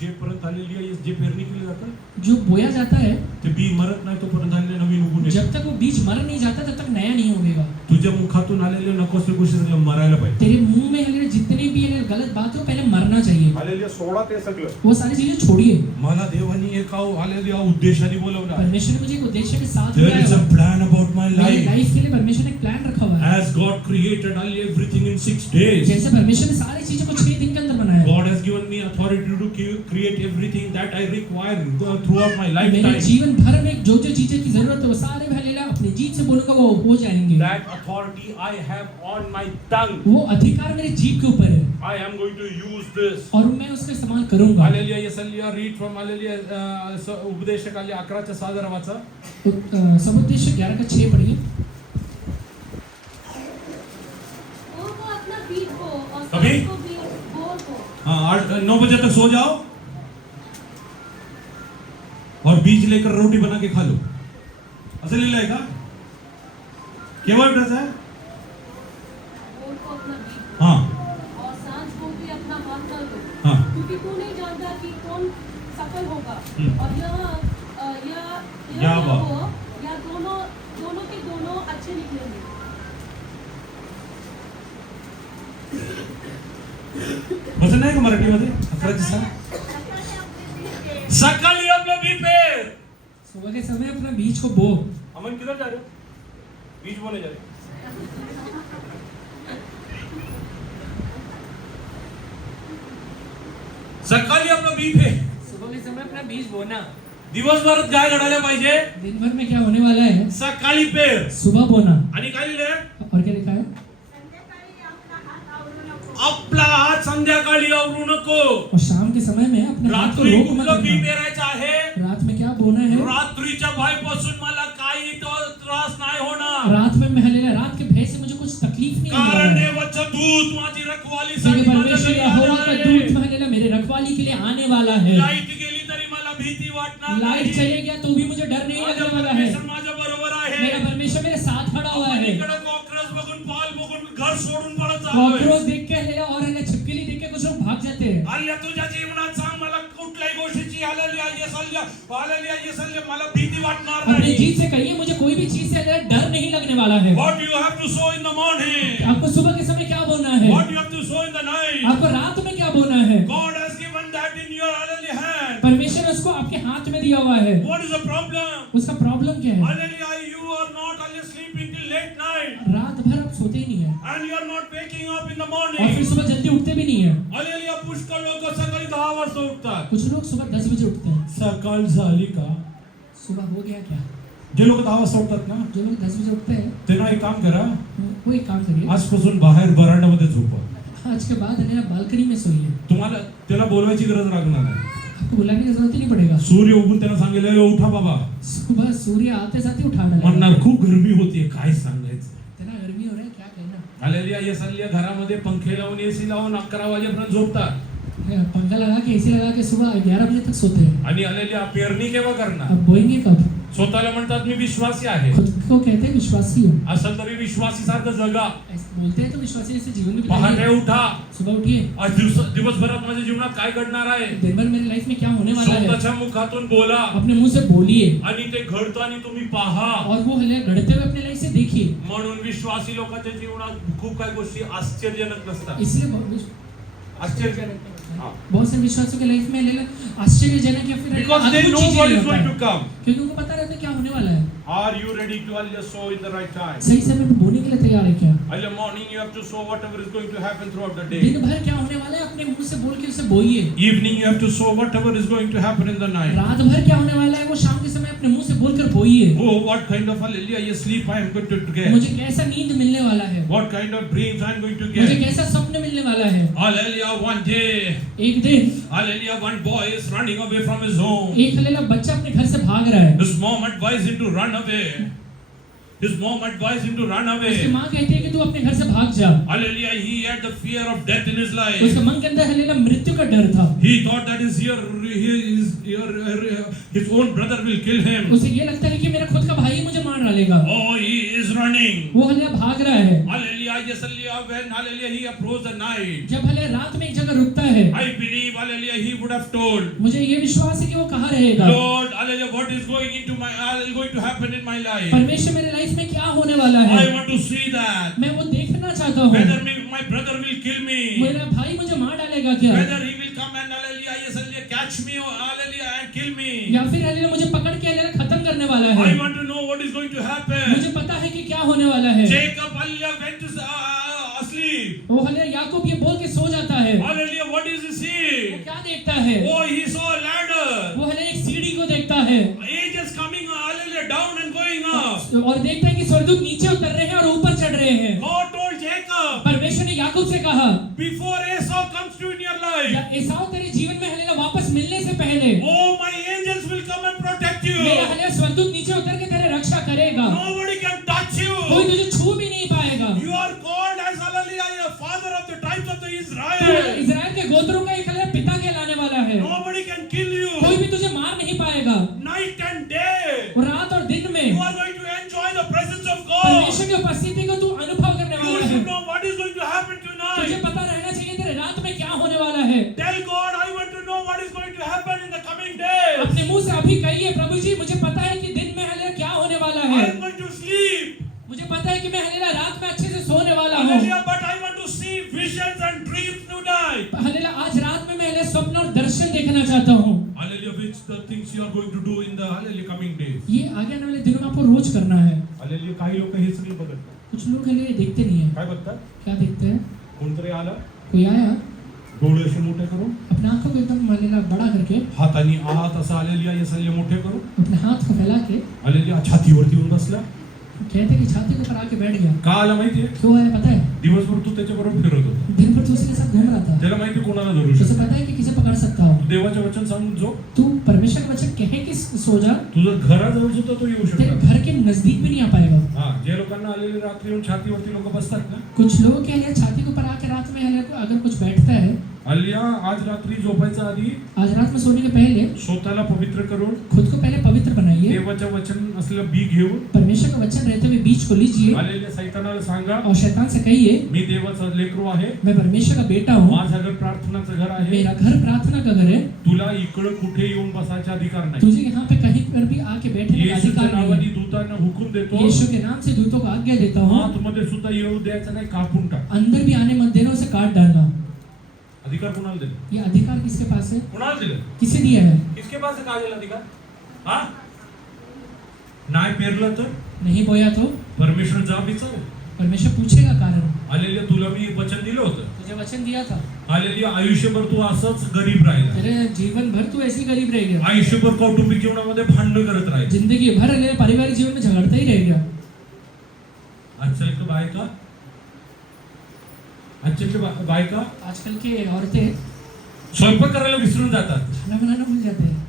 जे परत आलेली आहे जे पेरणी केली जातं जो बोया जाता है ते बी मरत नाही तो परत आलेले नवीन उगून येते. जब तक वो बीज मर नहीं जाता तब तक नया नहीं उगेगा। तुझ्या मुखातून आलेले नकोसले गोष्टी सगळ्या मरायला पाहिजे. तेरे मुंह में हले जितने भी हले गलत बात हो पहले मरना चाहिए। आलेले सोडा ते सगळं. वो सारी चीजें छोड़िए। मला देवानी एक आलेल्या उद्देशाने बोलवलं. परमेश्वर ने मुझे एक उद्देश्य के साथ There is a बुलाया। plan about my मेरी life. लाइफ के लिए परमेश्वर ने एक प्लान रखा हुआ है। As God created everything in 6 days, जैसे परमेश्वर ने सारी चीजों को 6 दिन के अंदर बनाया। God has given me authority to create everything that I require throughout my मेरे lifetime. जीवन भर में जो जो चीजें की जरूरत है वो सारे भलेला अपनी जीभ से बोलूंगा वो हो जाएंगे। That authority I have on my tongue. वो अधिकार मेरे जीभ के ऊपर है I am going to use this. और मैं उसका इस्तेमाल करूंगा। हालेलुया, येसलिया, read from हालेलुया, उपदेशकाले 11:6 जरा वाचा. समुपदेश 11:6 पढ़िए। को अपना बीज बो और कभी? सांझ को भी बोर बो। हाँ, 8-9 बजे तक सो जाओ और बीज लेकर रोटी बना के खा लो. असं लिहिलंय का? केव्हा उठायचं आहे? बोर को अपना बीज हाँ और सांझ को भी अपना हाथ न लो, हाँ. क्योंकि तू नहीं जानता कि कौन सफल होगा। और या बा. हो या दोनों के दोनों अच्छे निकलेंगे। वचन नाही का मराठीमध्ये? 11:6. सकाळी आपलं बी पेर. सुबह के समय अपना बीज को बो। अमन किधर जा रहे हो? बीज बोने जा रहे हो? सकाळी आपलं बी पेर. सुबह के समय अपना बीज बोना। दिवसभरात काय घडायला पाहिजे? दिन भर में क्या होने वाला है? सकाळी पेर. सुबह बोना। आणि काय लिहिलंय? और क्या लिखा है? आपला हात संध्याकाळी आवरू नको. और शाम के समय में अपने हाथ को रात्री रोक मत कुठलं बी रखना। पेरायचं आहे? रात में क्या बोना है? रात्रीच्या भयपासून मला काही त्रास नाही होणार. रात में मैं हलेला रात के भय से मुझे कुछ तकलीफ नहीं होने वाला कारण है। देवाचा दूत माझी रखवाली क्योंकि साठी परमेश्वर यहोवा का दूत हलेला मेरे रखवाली के लिए आने वाला है। लाईट गेली तरी मला भीती वाटणार लाइट नाही. चले गया तो भी मुझे डर नहीं माझा लगने वाला है। परमेश्वर माझ्या बरोबर आहे. मेरा परमेश्वर मेरे साथ खड़ा हुआ है। इकडे कॉकरोच बघून पाल बघून घर सोडून पळत चाललोय. कॉकरोच देख के हलेला और हलेला छिपकली देख के कुछ लोग भाग जाते हैं। हल्ल्या तुझ्या जीवनात सांग मला कुठल्याही गोष्टीची हालेलुया येसल्ल्या मला भीती वाटणार अपनी नाही. जीत से कहिए मुझे कोई भी चीज से हलेला डर नहीं लगने वाला है। What you have to sow in the morning, आपको सुबह के समय क्या बोना है? what you have to sow in the night, आपको रात में क्या बोना है? God has given that in your hallelujah hand. परमेश्वर ने उसको आपके हाथ में दिया हुआ है। What is the problem? उसका प्रॉब्लम क्या है? Hallelujah, you are not only sleeping till late night रात भर आप सोते ही नहीं है and you are not waking up in the और फिर morning. सुबह जल्दी उठते भी नहीं है। Hallelujah, पुष्कळ लोक सकाळी 10 वाजता उठतात. कुछ लोग सुबह 10 बजे उठते हैं। सकाळ झाली का? सुबह हो गया क्या? जे लोक 10 वाजता उठतात ना, जो लोग 10 बजे उठते हैं त्यांना एक काम करा, वो एक काम करिए, आजपासून बाहेर बरांडामध्ये झोपा. आज के बाद है ना बालकनी में सोइए। तुम्हाला त्याला बोलवायची गरज लागणार नाही. आपको बुलाने की जरूरत ही नहीं पड़ेगा। सूर्य उगून त्यांना सांगितलं, "ए, उठा बाबा." सुबह सूर्य आते साथ ही उठाना लगेगा। म्हणणार खूप गरमी होतीये, काय सांगायचं. इतना गर्मी हो रहा है क्या कहना। हालेलुया, येसल्ल्या घरामध्ये पंखे लावून एसी लावून 11 वाजेपर्यंत झोपतात. पंखा लगा के एसी लगा के सुबह 11 बजे तक सोते हैं। आणि हालेलुया, पेरणी केव्हा करणार? अब बोएंगे कब? स्वतःला म्हणतात मी विश्वासी आहे. खुद को कहते हैं विश्वासी हो। असल तरी विश्वासी सारखं जगा. ऐसे बोलते हैं तो विश्वासी जैसे जीवन में पहाटे बिताइए। उठा. सुबह उठिए। आज दिवसभरात माझ्या जीवनात काय घडणार आहे? दिन भर मेरी लाइफ में क्या होने वाला है? स्वतःच्या मुखातून बोला अपने मुंह से बोलिए आणि ते घडतं आणि तुम्ही पहा. और वो हले घड़ते हुए अपने लाइफ से देखिए। म्हणून विश्वासी लोकांच्या जीवनात खूप काही गोष्टी आश्चर्यजनक नसतात. इसलिए आश्चर्यजनक. बहुत से विश्वासियों के लाइफ में हलेला आश्चर्यजनक या फिर Because they अद्भुत know चीजें what is होता going है। to come. क्योंकि उनको पता रहता है क्या होने वाला है। Are you ready to sow in the right time? सही समय पे बोने के लिए तैयार है क्या? Early morning you have to sow whatever is going to happen throughout the day. दिन भर क्या होने वाला है अपने मुंह से बोल के उसे बोइए। Evening you have to sow whatever is going to happen in the night. रात भर क्या होने वाला है वो शाम के समय अपने मुंह से बोलकर बोइए। Oh, what kind of hallelujah sleep I am going to get. मुझे कैसा नींद मिलने वाला है? What kind of dreams I am going to मुझे get. कैसा सपने मिलने वाला है? Hallelujah, one day. एक दिन Hallelujah, one boy is running away from his home. एक हलेला बच्चा अपने घर से भाग रहा है। His mom advised him to run away. His mom advised him to run उसकी away. माँ कहती है कि तू अपने घर से भाग जा। Hallelujah, he had the fear of death in his life. उसके मन के अंदर हलेला मृत्यु का डर था। He thought that his own brother will kill him. उसे ये लगता है कि मेरा खुद का भाई मुझे मार डालेगा। Oh, he is running. वो हलेला भाग रहा है। Hallelujah, when hallelujah he approached the night. जब हले रात में एक जगह रुकता है, I believe hallelujah he would have told, मुझे ये विश्वास है कि वो कहाँ रहेगा। Lord, hallelujah, what is going to happen in my life? परमेश्वर मेरे लाइफ में क्या होने वाला है? I want to see that. मैं वो देखना चाहता हूँ। Whether my brother will kill me. मेरा भाई मुझे मार डालेगा क्या? Whether he will come and hallelujah, yes, hallelujah, catch me or hallelujah and kill me. या फिर हलेला मुझे पकड़ के हलेला खत्म करने वाला है। I want to know what is going to happen. मुझे पता है कि क्या होने वाला है। Jacob hallelujah went to asleep. वो हलेला याकूब ये बोल के सो जाता है। Hallelujah, what is he वो seeing? क्या देखता है? Oh, he saw a ladder. वो हलेला एक सीढ़ी को देखता है। Angels coming hallelujah down and going up. और देखते हैं कि स्वर्गदूत नीचे उतर रहे हैं और ऊपर चढ़ रहे हैं। God told Jacob, परमेश्वर ने याकूब से कहा, before Esau comes to in your life, एसाव तेरे जीवन में हलेला वापस मिलने से पहले oh, my angels will come and protect you. मेरा हलेला स्वर्गदूत नीचे उतर के तेरे रक्षा करेगा, Nobody can touch कोई you. तुझे छू भी नहीं पाएगा। You are called as hallelujah, father of the tribes of the तू Israel. इज़राइल के गोत्रों का एक हलेला पिता कहलाने वाला है, Nobody can kill you. कोई भी तुझे मार नहीं पाएगा। Night and day, और रात और दिन में you are going to enjoy the presence of God. परमेश्वर की उपस्थिति को तू अनुभव करने You वाला है। should know what is going to happen तुझे tonight. पता रहना चाहिए तेरे रात में क्या होने वाला है। Tell God, I want to know what is going to happen in the coming days. अपने मुंह से अभी कहिए, प्रभु जी मुझे पता है कि दिन में हलेला क्या होने वाला I है। am going to sleep. मुझे पता है कि मैं हलेला रात में अच्छे से सोने वाला हूँ। Hallelujah, but I want to see visions and dreams tonight. हलेला आज रात में मैं हलेला स्वप्न और दर्शन देखना चाहता हूँ। Hallelujah, which the things you are going to do in the hallelujah coming days. ये आगे आने वाले दिनों में आपको रोज करना है। Hallelujah, काही लोक हे सगळं बघत कुछ लोग हलेला देखते नहीं है। काय बघतात? क्या देखते हैं? कोणतरी आलं, कोई आया डोळे असे मोठे करून, अपने आंखों को एकदम हलेला बड़ा करके, हातानी आत असं हालेलुया हे सगळे मोठे करून, अपने हाथ को फैला के हालेलुया छातीवरती येऊन बसला. कहते कि छाती के ऊपर आके बैठ गया। का आला माहितीये? क्यों आया पता है? दिवसभर तू त्याच्याबरोबर फिरत होता. दिन भर तू उसके साथ घूम रहा था, त्याला माहिती कोणाला धरू तुझे शकतो. पता है कि किसे पकड़ सकता हो। तू देवाचे वचन सांगून जो तू परमेश्वर का वचन कहे कि सो जा, तुझं घराजवळ सुद्धा तो येऊ तेरे शकतो. घर के नजदीक भी नहीं आ पाएगा। हा, जे लोकांना आलेले रात्री येऊन छातीवरती लोक बसतात ना, कुछ लोगों के लिए छाती के ऊपर आके रात में अगर कुछ बैठता है, हल्ल्या आज रात्री झोपायच्या आधी आज रात में सोने के पहले स्वतःला पवित्र करून खुद को पहले पवित्र बनाइए। देवाच्या वचन असलेलं बी घेऊन परमेश्वर का वचन रहते हुए बीज को लीजिए आलेल्या सैतानाला सांगा, और शैतान से कहिए, मी देवाचा लेकरू आहे, मैं परमेश्वर का बेटा हूँ, माझं घर प्रार्थनाचं घर आहे, मेरा घर प्रार्थना का घर है, तुला इकडं कुठे येऊन बसायचा अधिकार नाही. तुझे यहाँ पे कहीं पर भी आके बैठने का येशूच्या अधिकार नहीं नावाने है। दूतांना हुकूम देतो, यीशु के नाम से दूतों को आज्ञा देता हूँ, आतमध्ये सुद्धा येऊ द्यायचं नाही, कापून टाक. अंदर भी आने मत देना, उसे काट डालना। अधिकार कोणाला दिला? ये अधिकार किसके पास है? कोणाला दिलं? किसे दिया है? किसके पास है काजल अधिकार? हा, नाही पेरलं तर नहीं बोया तो परमेश्वर जवाब विचार. परमेश्वर पूछेगा कारण। हालेलुया, तुला मी वचन दिलं होतं. तुझे वचन दिया था, हालेलुया, आयुष्यभर तू असंच गरीब राहिला, तेरे जीवन भर तू ऐसे ही गरीब रह गया, आयुष्यभर कौटुंबिक जीवनामध्ये भांडण करत राहील. जिंदगी भर ले पारिवारिक जीवन में झगड़ता ही रह गया। आजच्या एक बायका, बायका आजकल के औरतें स्वयंपाक करायला विसरून जातात. खाना बनाना भूल जाते हैं।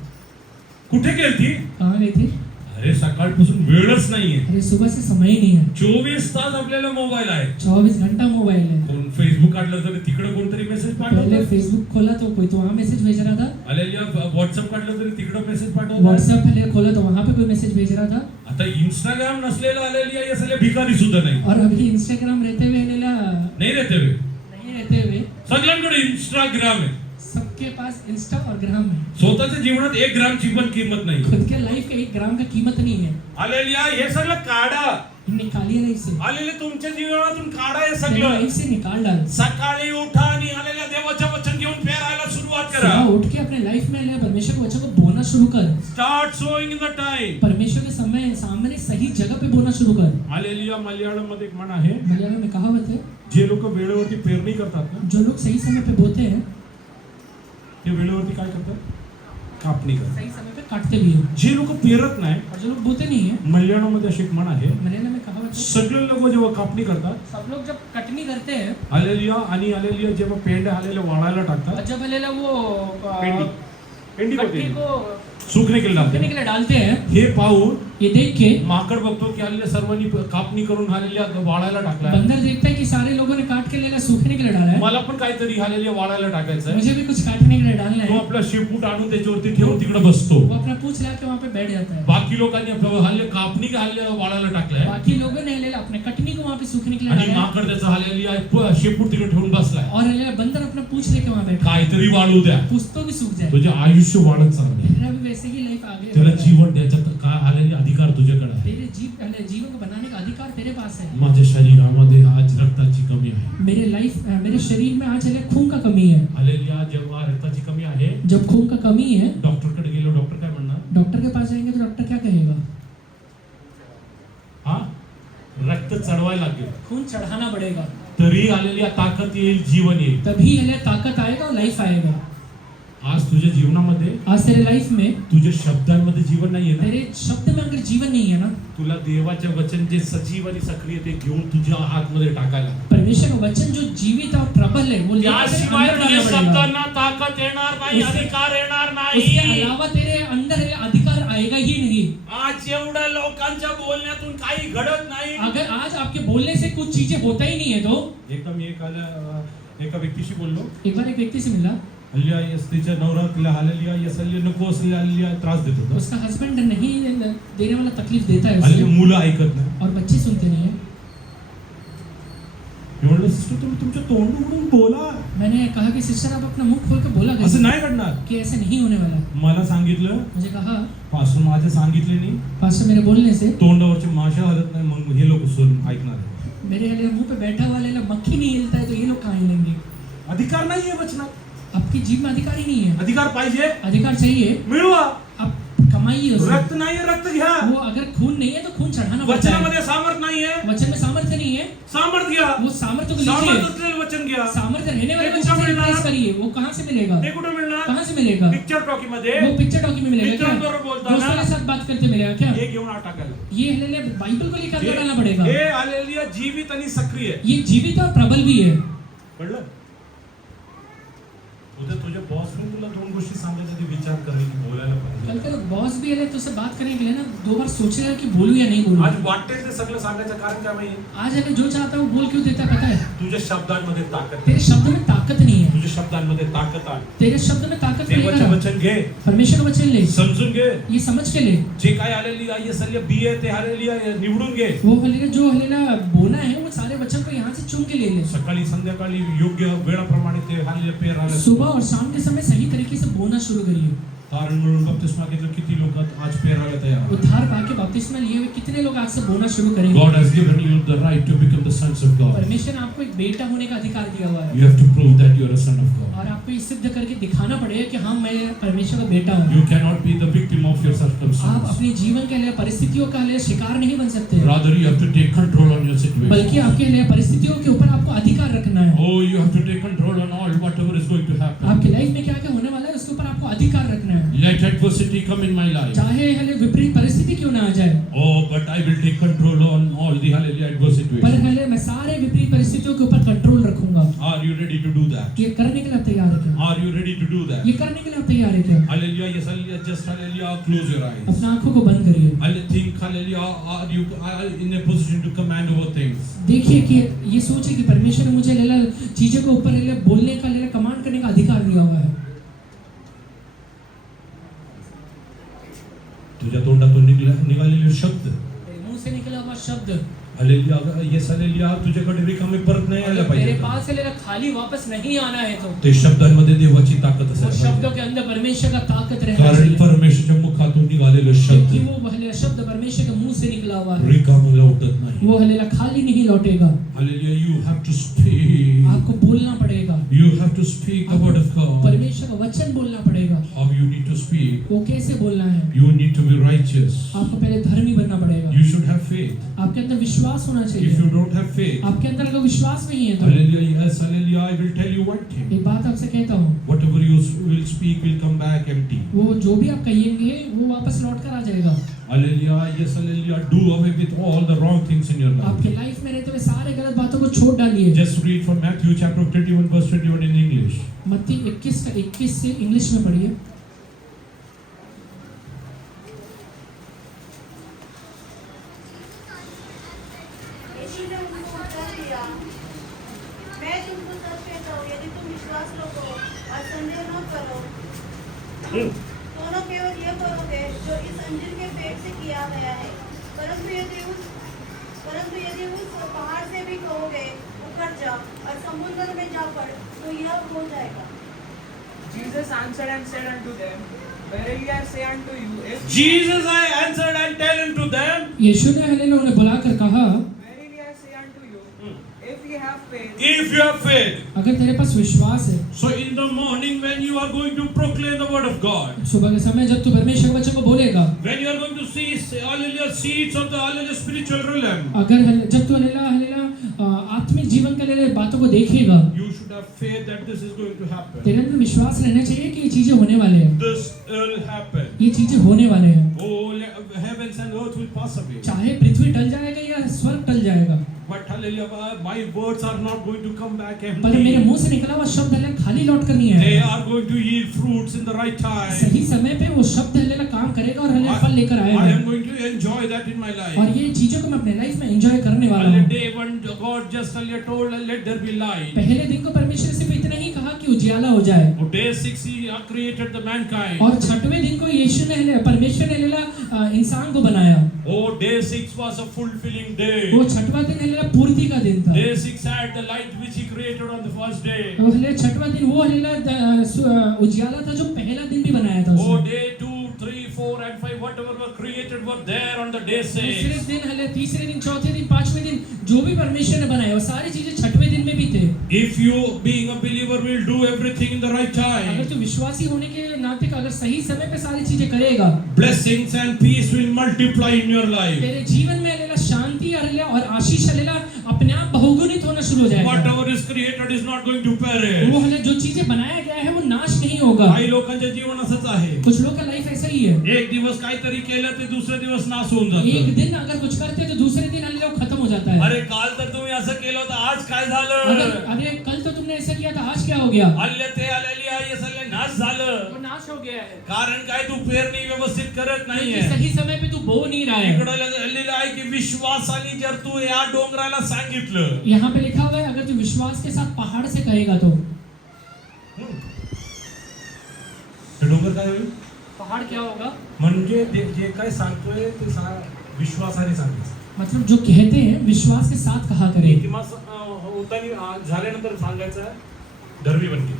कुठे गेलती? कहाँ गई थी? अरे सकाळपासून वेळच नाहीये. अरे सुबह से समय ही नहीं है, 24 तास आपल्याला मोबाईल आहे. 24 घंटा मोबाइल है। कोण फेसबुक काढलं तर तिकडे कोणतरी मेसेज पहले पाठवतो. फेसबुक खोला तो कोई तो वहाँ मैसेज भेज रहा था, हालेलुया, व्हॉट्सअप काढलं तरी तिकडे मेसेज पाठवतो. व्हाट्सएप पहले खोला तो वहाँ पे कोई मैसेज भेज रहा था, आता इंस्टाग्राम नसलेलं हालेलुया हे सगळे भिकारी सुद्धा नाही. और अभी इंस्टाग्राम रहते हुए लेला नाही रहते वे. नहीं रहते हुए सगळ्यांकडे इंस्टाग्राम आहे. सबके पास इंस्टा और ग्राम है। स्वतःच्या जीवनात 1 ग्रामची पण किंमत नाही. खुद के लाइफ के 1 ग्राम का कीमत नहीं है, हालेलुया, हे सगळं काढा. निकालिए लाइफ से, हालेलुया, तुमच्या जीवनातून काढा हे तेरे सगळं. लाइफ से निकाल डाल। सकाळी उठा आणि हालेलुया देवाचं वचन घेऊन फेरायला सुरुवात करा. सुबह उठ के अपने लाइफ में ले परमेश्वर के वचन को बोना शुरू कर। Start sowing in the time. परमेश्वर के समय सामने सही जगह पे बोना शुरू कर। हालेलुया, मल्याळम मध्ये एक म्हण आहे, मलयालम में कहावत है, जे लोक वेळेवरती पेरणी करतात ना, जो लोग सही समय पे बोते हैं ते वेळेवरती काय करतात? कापणी करतात. सही समय पे काटते भी हैं, जे लोक पेरत नाही, और जो लोग बोते नहीं है, मल्याळम मध्ये अशी एक म्हण आहे, मलयालम में कहावत है, सगळे लोक जेव्हा कापणी करतात, सब लोग जब कटनी करते हैं हालेलुया, आणि हालेलुया जेव्हा पेंड्या हालेल्या वाळायला टाकतात, और जब हलेला वो पेंडी पेंडी कटनी होते को सुकणे केले सूखने लागते. के लिए डालते हैं, हे पाहून ये देख के माकड बघतो की हालेल्या सर्वांनी कापणी करून हालेल्या वाळायला टाकलाय. बंदर देखता है कि सारे लोगों ने काट के लेला सूखने के लिए डाला है, मला पण काहीतरी हालेल्या वाळायला टाकायचं आहे. मुझे भी कुछ काटने के लिए डालना तो है। आपला शेपूट आणून त्याच्यावरती ठेवून तिकडे बसतो. वो अपना पूछ ला के वहाँ पे बैठ जाता है। बाकी लोकांनी आपलं हल्ले कापणी का हल्ले वाळायला टाकलाय बाकी लोगों ने लेला अपने कटनी को वहाँ पे सूखने के लिए आणि डाला है, माकड त्याचा हल्लेली शेपूट तिकडे ठेवून बसलाय. और लेला बंदर अपना पूछ लेके वहाँ बैठा, काहीतरी वाळू द्या, पूछ तो भी सूख जाए। तुझे आयुष्य वाढत चाललंय. मेरा भी वैसे ही लाइफ आगे त्याला जीवन द्यायचा काय आलेले अधिकार तुझ्याकडे आहे. तेरे जीवन को बनाने का अधिकार तेरे पास है। माझ्या शरीरामध्ये आज रक्ताची कमी आहे. मेरे शरीर में आज खून का कमी है। हालेलुया, जेव्हा रक्ताची कमी आहे, जब खून का कमी है, डॉक्टरकडे गेलो, डॉक्टर काय म्हणणार? डॉक्टर के पास जाएंगे तो डॉक्टर क्या कहेगा? हा, रक्त चढवायला लागेल, खून चढ़ाना पड़ेगा, तरी आलेली ताकद येईल, जीवन येईल. तभी ताकत आएगा और लाइफ आएगा। आज तुझ्या जीवनामध्ये आज तेरे लाइफ में तुझ्या शब्दांमध्ये जीवन नाहीये ना, तेरे शब्द में अगर जीवन नहीं है ना, तुला देवाचे वचन जे सजीव आणि सक्रिय ते घेऊन तुझ्या आतमध्ये टाकायला, परमेश्वर का वचन जो जीवित और प्रबल है वो लेकर तेरे त्याशिवाय अंदर तुझ्या डालना पड़ेगा। शब्दांना ताकद येणार नाही, उसके- अधिकार येणार उसके नाही। अलावा तेरे अंदर ये अधिकार आएगा ही नहीं। आज एवढ्या लोकांच्या बोलण्यातून काही घडत नाही। अगर आज आपके बोलने से कुछ चीजें होता ही नहीं है तो एकदा मी एका व्यक्तीशी बोललो, एक बार एक व्यक्ति से मिला, हल्लिया तिच्या नवरा तिला हालेलिया यसलिया नको असलेल्या हल्लिया त्रास देत होता, उसका हस्बैंड नहीं देने वाला तकलीफ देता है हल्ली उसे मुलं ऐकत नाही। और बच्चे सुनते नहीं है। मी म्हणलं सिस्टर तुम्ही तुमच्या तोंड उघडून बोला, मैंने कहा कि सिस्टर आप अपना मुंह खोल के बोला असं कैसे नाही घडणार। कि ऐसे नहीं होने वाला। मला सांगितलं, मुझे कहा पासून माझे सांगितले नाही, पास्टर मेरे बोलने से तोंडावरचे माशा हलत नाही, मग हे लोक सुन ऐकणार आहे। मेरे मुंह पे बैठा हुआ लेला मक्खी नहीं हिलता है तो ये लोग कहाँ हिलेंगे। अधिकार नाहीये वचनात, आपकी जीभ में अधिकार ही नहीं है। अधिकार पाहिजे, अधिकार चाहिए, मिळवा। आप कमाइए उसे। रक्त नाहीये, रक्त घ्या। वो अगर खून नहीं है तो खून चढ़ाना पड़ता है। वचनामध्ये सामर्थ नाहीये, वचन में सामर्थ्य नहीं है, सामर्थ घ्या। वो सामर्थ्य को सामर्थ लीजिए। असलेलं वचन घ्या। सामर्थ्य रहने वाले ते वचन कुठं से मिळणार? रिप्लेस करिए। वो कहाँ से मिलेगा? ते कुठं मिळणार? कहाँ से मिलेगा? पिक्चर टॉकी मध्ये वो पिक्चर टॉकी में मिलेगा क्या? मित्रांबरोबर बोलताना दोस्तों के साथ बात करते मिलेगा क्या? हे घेऊन टाकायला, ये हलेले बाइबल को लेकर अंदर डालना पड़ेगा। हे हालेलुया जीवित आणि सक्रिय। ये जीवित और प्रबल भी है। कळलं? उद्या तुझ्या बॉस ने तुला दोन गोष्टी सांगायच्या, ते विचार करेल की बोलायला कल पाहिजे। कल बॉस भी है तो उससे बात करने के लिए ना दो बार सोचेगा कि बोलूं या नहीं बोलूं। आज वाटते ते सगळं सांगायचं कारण काय माहिती? आज हमें जो चाहता है वो बोल क्यों देता है पता है? तुझ्या शब्दांमध्ये ताकद आहे, तेरे शब्द में ताकत नहीं है। तुझ्या शब्दांमध्ये ताकद आहे। तेरे शब्द में ताकत नहीं देवाचे है। वचन घे, परमेश्वर का वचन ले, समजून घे, ये समझ के ले। जे काय हालेलुया यसलिया बी आहे ते हालेलुया निवडून घे। वो हलेला जो हलेला बोना है वो सारे वचन को यहाँ से चुन के ले ले। सकाळी संध्याकाळी योग्य वेळाप्रमाणे ते हालेलुया पेरायला सुबह और शाम के समय सही तरीके से बोना शुरू करिए। कारण म्हणून बपतिस्मा घेतलं, किती लोक आज पेरायला तयार आहेत। उद्धार पाके बपतिस्मा लिए हुए कितने लोग आज से बोना शुरू करेंगे? God has given you the right to become the sons of God. परमेश्वर ने आपको एक बेटा होने का अधिकार दिया हुआ है You have to prove that you are a son of God. और आपको ये सिद्ध करके दिखाना पड़ेगा कि हाँ मैं परमेश्वर का बेटा हूँ। You cannot be the victim of your आप circumstances. अपने जीवन के लिए परिस्थितियों का लिए शिकार नहीं बन सकते, Rather, you have to take control on your situation. बल्कि आपके लिए परिस्थितियों के ऊपर आपको अधिकार रखना है। Oh, you have to take control on all whatever is going to happen. आपकी लाइफ में क्या क्या होने वाला है उसके ऊपर आपको अधिकार रखना है। Let adversity come in my life. चाहे हले विपरीत परिस्थिति क्यों ना आ जाए, Oh, but I will take control on all the hallelujah adversity. पर हले मैं सारे विपरीत परिस्थितियों के ऊपर कंट्रोल रखूंगा। Are you ready to do that? ये करने के लिए आप तैयार है क्या? Are you ready to do that? ये करने के लिए आप तैयार है क्या? Hallelujah, yes, hallelujah, just hallelujah, close your eyes. अपना आंखों को बंद करिए। I think, hallelujah, are you are in a position to command over things? देखिए कि ये सोचे कि परमेश्वर ने मुझे लेला चीजों के ऊपर लेला बोलने का लेला कमांड करने का अधिकार दिया हुआ है। तुझ्या तोंडातून निघालेले शब्द, तेरे मुंह से निकला हुआ शब्द, हालेलुया, येस हालेलुया, तुझ्याकडे रिकामे परत नाही आला अगर पाहिजे। मेरे पास से लेला खाली वापस नहीं आना है तो ते शब्दांमध्ये देवाची ताकद वो असायला शब्दों पाहिजे। के अंदर परमेश्वर का ताकत रहना कारण चाहिए, परमेश्वरच्या मुखातून निघालेलं क्योंकि शब्द वो हलेला शब्द परमेश्वर के मुंह से निकला हुआ है, रिकामं लौटत नाही। वो हलेला खाली नहीं लौटेगा। Hallelujah, you have to speak. आपको बोलना पड़ेगा, You have to speak the word of God. परमेश्वर का वचन बोलना पड़ेगा। How you need to speak? वो कैसे बोलना है? You need to be righteous. आपको पहले धर्मी बनना पड़ेगा। You should have faith. आपके अंदर विश्वास होना If चाहिए। you don't have faith, आपके अंदर अगर विश्वास नहीं है तो hallelujah, yes, hallelujah, I will tell you one thing. एक बात आपसे कहता हूँ, Whatever you will speak will come back empty. वो जो भी आप कहिएंगे वो वापस लौट कर आ जाएगा। Hallelujah, yes, hallelujah, do away with all the wrong things in your life. आपके लाइफ में रहते हुए सारे गलत बातों को छोड़ डालिए। Just read from Matthew chapter 21 verse 21 in English. मत्ती 21 का 21 से इंग्लिश में पढ़िए। यीशु ने उनको उत्तर दिया, मैं तुमको सच कहता हूँ, यदि तुम विश्वास रखो और संदेह न करो, दोनों केवल यह करोगे जो इस अंजीर के पेड़ से किया गया है। परंतु यदि उस पहाड़ से भी कहोगे उखड़ जा और समुद्र में जा पड़, तो यह हो जाएगा। Jesus answered and said unto them, Verily I say unto you, if Jesus I answered and tell unto them, यीशु ने हलेला उन्हें बुलाकर कहा, verily I say unto you, if ye have faith, if you have faith. अगर तेरे पास विश्वास है, So in the morning when you are going to proclaim the word of God, सुबह के समय जब तू परमेश्वर के वचन को बोलेगा, when you are going to see hallelujah seeds of the hallelujah spiritual realm, अगर जब तू हलेला हलेला आत्मिक जीवन के लिए बातों को देखेगा, you should the faith that this is going to happen. तेरे अंदर विश्वास रहना चाहिए कि ये चीजें होने वाले हैं, This will happen. ये चीजें होने वाले हैं। Oh, heavens and earth will pass away. चाहे पृथ्वी टल जाएगा या स्वर्ग टल जाएगा, But hallelujah, my words are not going to come back पर मेरे empty. मुंह से निकला हुआ शब्द हल्ला खाली लौट कर नहीं They आएगा। are going to yield fruits in the right time. सही समय पे वो शब्द हल्ला काम करेगा और हल्ला फल लेकर I आएगा, am going to enjoy that in my और life. ये चीजों को मैं अपने लाइफ में एंजॉय करने वाला Hallelujah, हूँ। day one, God just told, let there be light. पहले दिन को परमेश्वर ने सिर्फ इतना ही कहा कि उजियाला हो जाए, Oh, day 6, He created the mankind. और छठवें दिन को यीशु ने परमेश्वर ने हल्ला इंसान को बनाया। Oh, day 6 was a fulfilling day. वो छठवां दिन हल्ला पूर्ति का दिन था। Day 6 had the light which He created on the first day. वो हल्ला छठवां दिन वो हल्ला उजियाला था जो पहला दिन भी बनाया था Oh, उसने। day 2, 3, 4, and 5, whatever were created were there on the day दूसरे 6. दिन हल्ला तीसरे दिन चौथे दिन पांचवें दिन जो भी परमेश्वर ने बनाया वो सारी चीजें छठवें दिन में भी थे। If you, being a believer, will do everything in the right अगर time, तू विश्वासी होने के नाते अगर सही समय पे सारी चीजें करेगा, blessings and peace will multiply in your life. तेरे जीवन में हल्ला शांति और आशीष हल्ला अपने आप बहुगुणित होना शुरू हो जाएगा। Whatever is created is not going to वो perish. हल्ला जो चीजें बनाया गया है वो नाश नहीं होगा। काही लोकांचे जीवन असंच आहे. कुछ लोग का लाइफ ऐसा ही है, एक दिवस काहीतरी केलं ते दुसरे दिवस नाश होऊन एक जातं. दिन अगर कुछ करते हैं तो दूसरे दिन हल्ला वो खत्म हो जाता है। अरे काल तर तुम्ही असं केलं होतं, आज काय अगर झालं? अरे कल तो तुमने ऐसा किया था, आज क्या हो गया? आल्य ते आलेली आहे, हे सगळे नाश झालं. वो नाश हो गया है। कारण काय तू पेरणी व्यवस्थित करत क्योंकि नाहीये. सही समय पे तू बो नहीं रहा है। इकडं लिहिलेलं आहे की विश्वासाने जर तू या डोंगराला सांगितलं, यहाँ पे लिखा हुआ है अगर तू विश्वास के साथ पहाड़ से कहेगा तो ते डोंगर काय होईल? पहाड़ क्या होगा? म्हणजे जे काय सांगतोय ते विश्वासाने सांगायचं. मतलब जो कहते हैं विश्वास के साथ कहा करें। किंवा होतानी झाल्यानंतर सांगायचं धर्मी बनके,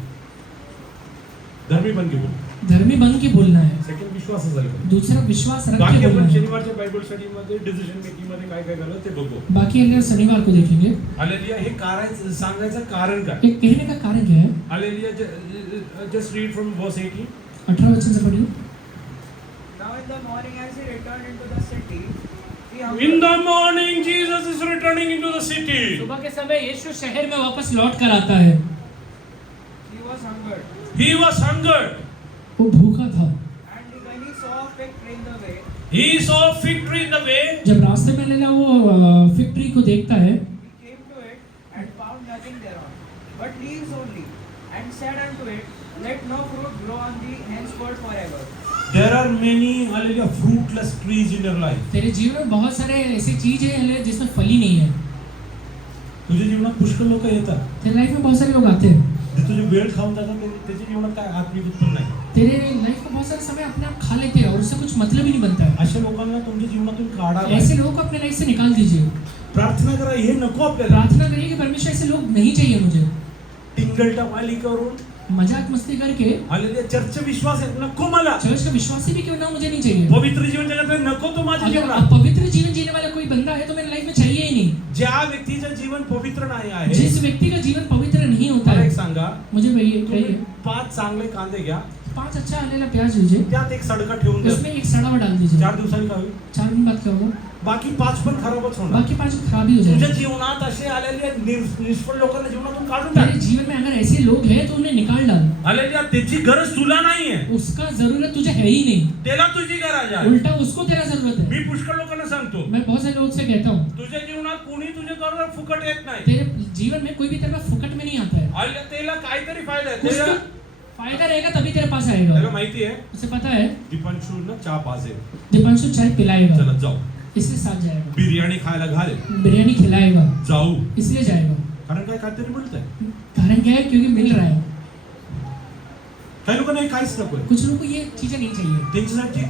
धर्मी बनके बोल. धर्मी बन के बोलना है, सेकंड विश्वास झालं. दूसरा विश्वास रख बाकी के आपण बोलना है। शनिवारच्या बायबल स्टडी मध्ये डिसिजन मेकिंग मध्ये काय काय झालं ते बघू. बाकी अगले शनिवार को देखेंगे। हालेलुया, हे कारण सांगायचं कारण काय? एक कहने का कारण क्या है? Hallelujah, just read from verse 18. 18 वचन से पढ़िए। Now in the morning as he returned into the city, he In hungered. the morning Jesus is returning into the city. सुबह के समय यीशु शहर में वापस लौट कर आता है। He was hungered. He was hungered. वो भूखा था। And when he saw a fig tree in the way, He saw a fig tree in the way. जब रास्ते में लेला वो फिग ट्री को देखता है, he came to it and found nothing thereon, but leaves only, and said unto it, Let no fruit grow on thee henceforth forever. There are many hallelujah fruitless trees in your life. तेरे जीवन में बहुत सारे ऐसी चीज है जिसमें फल ही नहीं है। तुझ्या जीवनात पुष्कळ लोक येतात, तेरे लाइफ में बहुत सारे लोग आते हैं, जे तुझे वेळ खाऊन जातात, त्याच्या जीवनात काय आत्मिक उत्पन्न नाही. तेरे लाइफ को बहुत सारे समय अपने आप खा लेते हैं और उससे कुछ मतलब ही नहीं बनता है। अशा लोकांना तुमच्या जीवनातून काढा. ऐसे लोगों को अपने लाइफ से निकाल दीजिए। प्रार्थना करा, हे नको आपल्याला. प्रार्थना करिए कि परमेश्वर ऐसे लोग नहीं चाहिए मुझे। टिंगल-टवाली करून मजाक मस्ती करके हालेलुया चर्च विश्वास आहे नको मला. चर्च का विश्वासी भी क्यों ना मुझे नहीं चाहिए। पवित्र जीवन जगत नको तो माझ्या अगर जीवनात. पवित्र जीवन जीने वाला कोई बंदा है तो मेरे लाइफ में चाहिए ही नहीं। ज्या व्यक्तीचं जीवन पवित्र नाही आहे, जिस व्यक्ति का जीवन पवित्र नहीं होता मला है, एक सांगा, मुझे भैया तुम्ही कहिए 5 चांगले कांदे घ्या, 5 अच्छा हलेला प्याज लीजिए, त्यात एक सडका ठेवून द्या. उसमें एक सड़ा हुआ डाल दीजिए। 4 दिवसांनी काय होईल? 4 दिन बाद क्या होगा? बाकी 5 पण खराबच होणार. बाकी 5 खराब ही हो तुझ्या जाएगा। जीवनात असे आलेले निष्फळ लोकांना जीवनातून काढून टाक. तेरे जीवन में अगर ऐसे लोग हैं तो उन्हें निकाल डाल। हालेलुया, त्याची गरज तुला नाहीये, उसका जरूरत तुझे है ही नहीं, त्याला तुझी गरज आहे. उल्टा उसको तेरा जरूरत है। मी पुष्कळ लोकांना सांगतो, मैं बहुत सारे लोग से कहता हूँ तुझ्या जीवनात कोणी तुझ्या बरोबर फुकट येत नाही. तेरे जीवन में कोई भी तेरे पास फुकट में नहीं आता है। हालेलुया, त्याला काहीतरी फायदा आहे. कुछ तो त्याला फायदा रहेगा तभी तेरे पास आएगा। त्याला माहिती आहे उसे पता है दीपांशू ना चहा पाजे, दीपांशु चाय पिलाएगा, चला जाऊ. इसलिए साथ जाएगा। बिर्याणी खायला घाले, बिरयानी खिलाएगा, जाऊ. इसलिए जाएगा। कारण काय काहीतरी मिळतंय. कारण क्या है? क्योंकि मिल रहा है। काही लोकांना हे काहीच नकोय. कुछ लोगों को ये चीजें नहीं चाहिए। त्यांच्यासाठी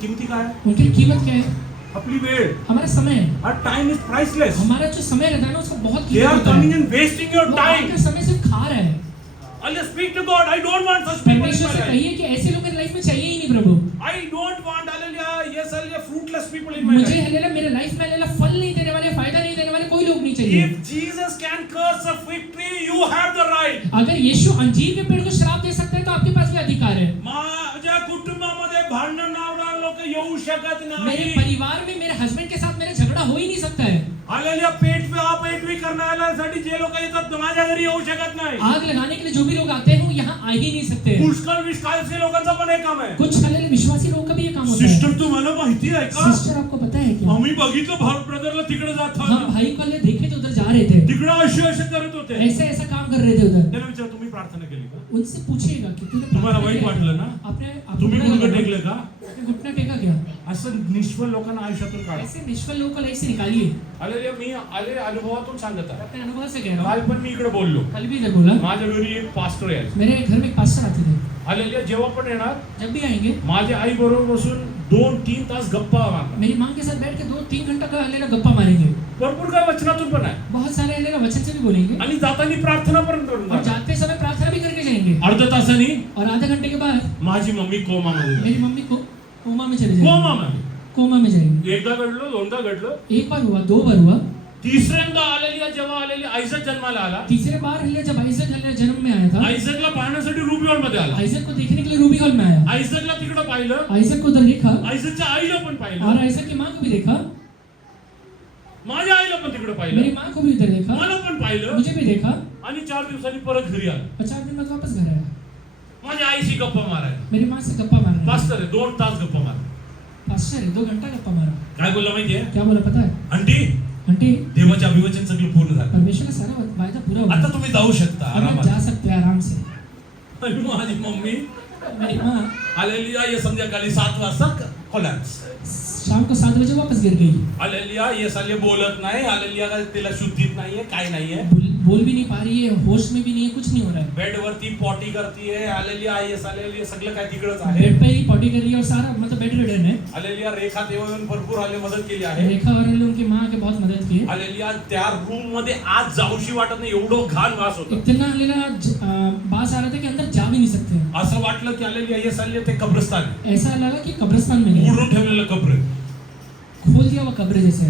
किमती काय आहे? उनकी कीमत क्या है? आपली वेळ. हमारा समय है। और टाइम इज प्राइसलेस. हमारा जो समय रहता है ना उसका बहुत दे आर कीमत होता कमिंग है। एंड वेस्टिंग योर वो टाइम. आपका समय सिर्फ खा रहा है। I speak to God, I don't want such people in परमेश्वर माय से लाइफ. कहिए कि ऐसे लोग मेरी लाइफ में चाहिए ही नहीं प्रभु। I don't want hallelujah yes hallelujah fruitless people in my मुझे लाइफ. हलेला मेरे लाइफ में हलेला फल नहीं देने वाले, फायदा नहीं देने वाले कोई लोग नहीं चाहिए। If Jesus can curse a fig tree, you have the right. अगर यीशु अंजीर के पेड़ को श्राप दे सकता है तो आपके पास भी अधिकार है। माझ्या कुटुंबामध्ये भांडण लावणारे लोक येऊ शकत मेरे नाही. परिवार में मेरे हस्बैंड के साथ मेरा झगड़ा हो ही नहीं सकता है। हालेलुया पेटवी करण्यासाठी जे लोक येतात ना, माझ्या घरी येऊ शकत नाही. आग लगाने के लिए जो भी लोग आते हैं वो यहाँ आ ही नहीं सकते. विश्वासी लोकांचा पण हे काम आहे. कुछ हालेलुया विश्वासी लोगों का भी ये काम होता है. सिस्टर तुम्हाला माहिती आहे का? सिस्टर आपको पता है क्या? आम्ही बघितलं ब्रदरला तिकडे हम जाताना, भाई को ले देखे तो उधर जा रहे थे, तिकडे असे करत होते. ऐसे ऐसा काम कर रहे थे उधर. त्याला विचार तुम्ही प्रार्थना केली का? उनसे पूछिएगा कि तूने तुम्हाला प्रार्थना वाईट किया? वाटलं ना? आपने तुम्ही घुटना गुडघे लगा- टेकले का? आपने घुटना टेका क्या? असं निष्फळ लोकांना आयुष्यातून काढा. ऐसे निष्फल लोगों को लाइफ से निकालिए. हालेलुया मी अनुभवातून सांगत आहे. अपने अनुभव से कह रहा काल हूँ. पण मी इकडे बोललो. कल भी इधर बोला, माझ्या घरी एक पास्टर यायचे. मेरे घर में एक पास्टर आते थे. हालेलुया जेव्हा पण येणार जब भी आएंगे माझ्या आई बरोबर बसून 2-3 तास गप्पा मारणार. मेरी माँ के साथ बैठ के 2-3 घंटा का हालेलुया गप्पा मारेंगे. भरपूर काय वचनातून पण आहे. बहुत सारे हालेलुया वचन से भी बोलेंगे आणि जाताना प्रार्थना पण करून और जाणार. जाते समय प्रार्थना भी करके जाएंगे. अर्ध्या तासानी और आधे घंटे के बाद माझी मम्मी कोमामध्ये मेरी मम्मी को कोमा में चले जाएंगे. कोमामध्ये कोमा में जाएंगे. एकदा घडलं, दोनदा घडलं. एक बार हुआ, 2 बार हुआ. तिसऱ्यांदा आलेली जेव्हा आलेली आयझक जन्माला आला. तीसरे बार हालेलुया जब आइजक हालेलुया जन्म में आया था, आयझकला पाहण्यासाठी रूबी हॉल मध्ये आला. आइजक को देखने के लिए रूबी हॉल में आया. आयझकला तिकडे पाहिलं, आइजक को उधर देखा आयझकच्या आईला पण और पाहिलं, आइजक की माँ को भी देखा, माझ्या आईला पण तिकडे मेरी पाहिलं, माँ को भी उधर देखा, मला पण पाहिलं. मुझे भी देखा. आणि 4 दिवसांनी परत घरी आला. और 4 दिन बाद वापस घर आया. माझ्या आईशी गप्पा मारायला. मेरी माँ से गप्पा मारा. पास्टर आहे 2 तास गप्पा मारा. पास्टर है, 2 घंटा गप्पा मारा. काय बोलला माहितीये? क्या बोला पता है? आंटी आंटी, देवाचे अभिवचन सगळं पूर्ण झालं. परमेश्वर का सारा वायदा पूरा हुआ. आता तुम्ही जाऊ शकता अब आप आरामात. जा सकते हैं आराम से. आणि माझी मम्मी मेरी माँ हालेलुया ये संध्याकाळी 7 वाजता कोलॅप्स. शाम को 7 बजे वापस गिर गई. हालेलुया ये साले बोलत नाही. हालेलुया का तिला शुद्धीत नाहीये, काय नाहीये. बोल भी नहीं पा रही है, होश में भी नहीं है, कुछ नहीं हो रहा है. बेड वरती पॉटी करतीये. हालेलुया ये साले सगळं काय तिकडच आहे. बेड पे ही पॉटी कर रही है और सारा मतलब बेड रिडन है. हालेलुया रेखा देवाने भरपूर आले मदत केली आहे. रेखा और उनकी माँ के बहुत मदद की है. हालेलुया त्या रूम मध्ये आज जाऊशी वाटत नाही, एवढं घाण वास होता. इतना हालेलुया बास आ रहा था कि अंदर जा भी नहीं सकते. असं वाटलं की हालेलुया ये साले ते कब्रस्तान आहे. ऐसा लगा कि कब्रिस्तान में गए. उघडून ठेवलेलं कब्र. खोल दिया हुआ कब्र जैसे.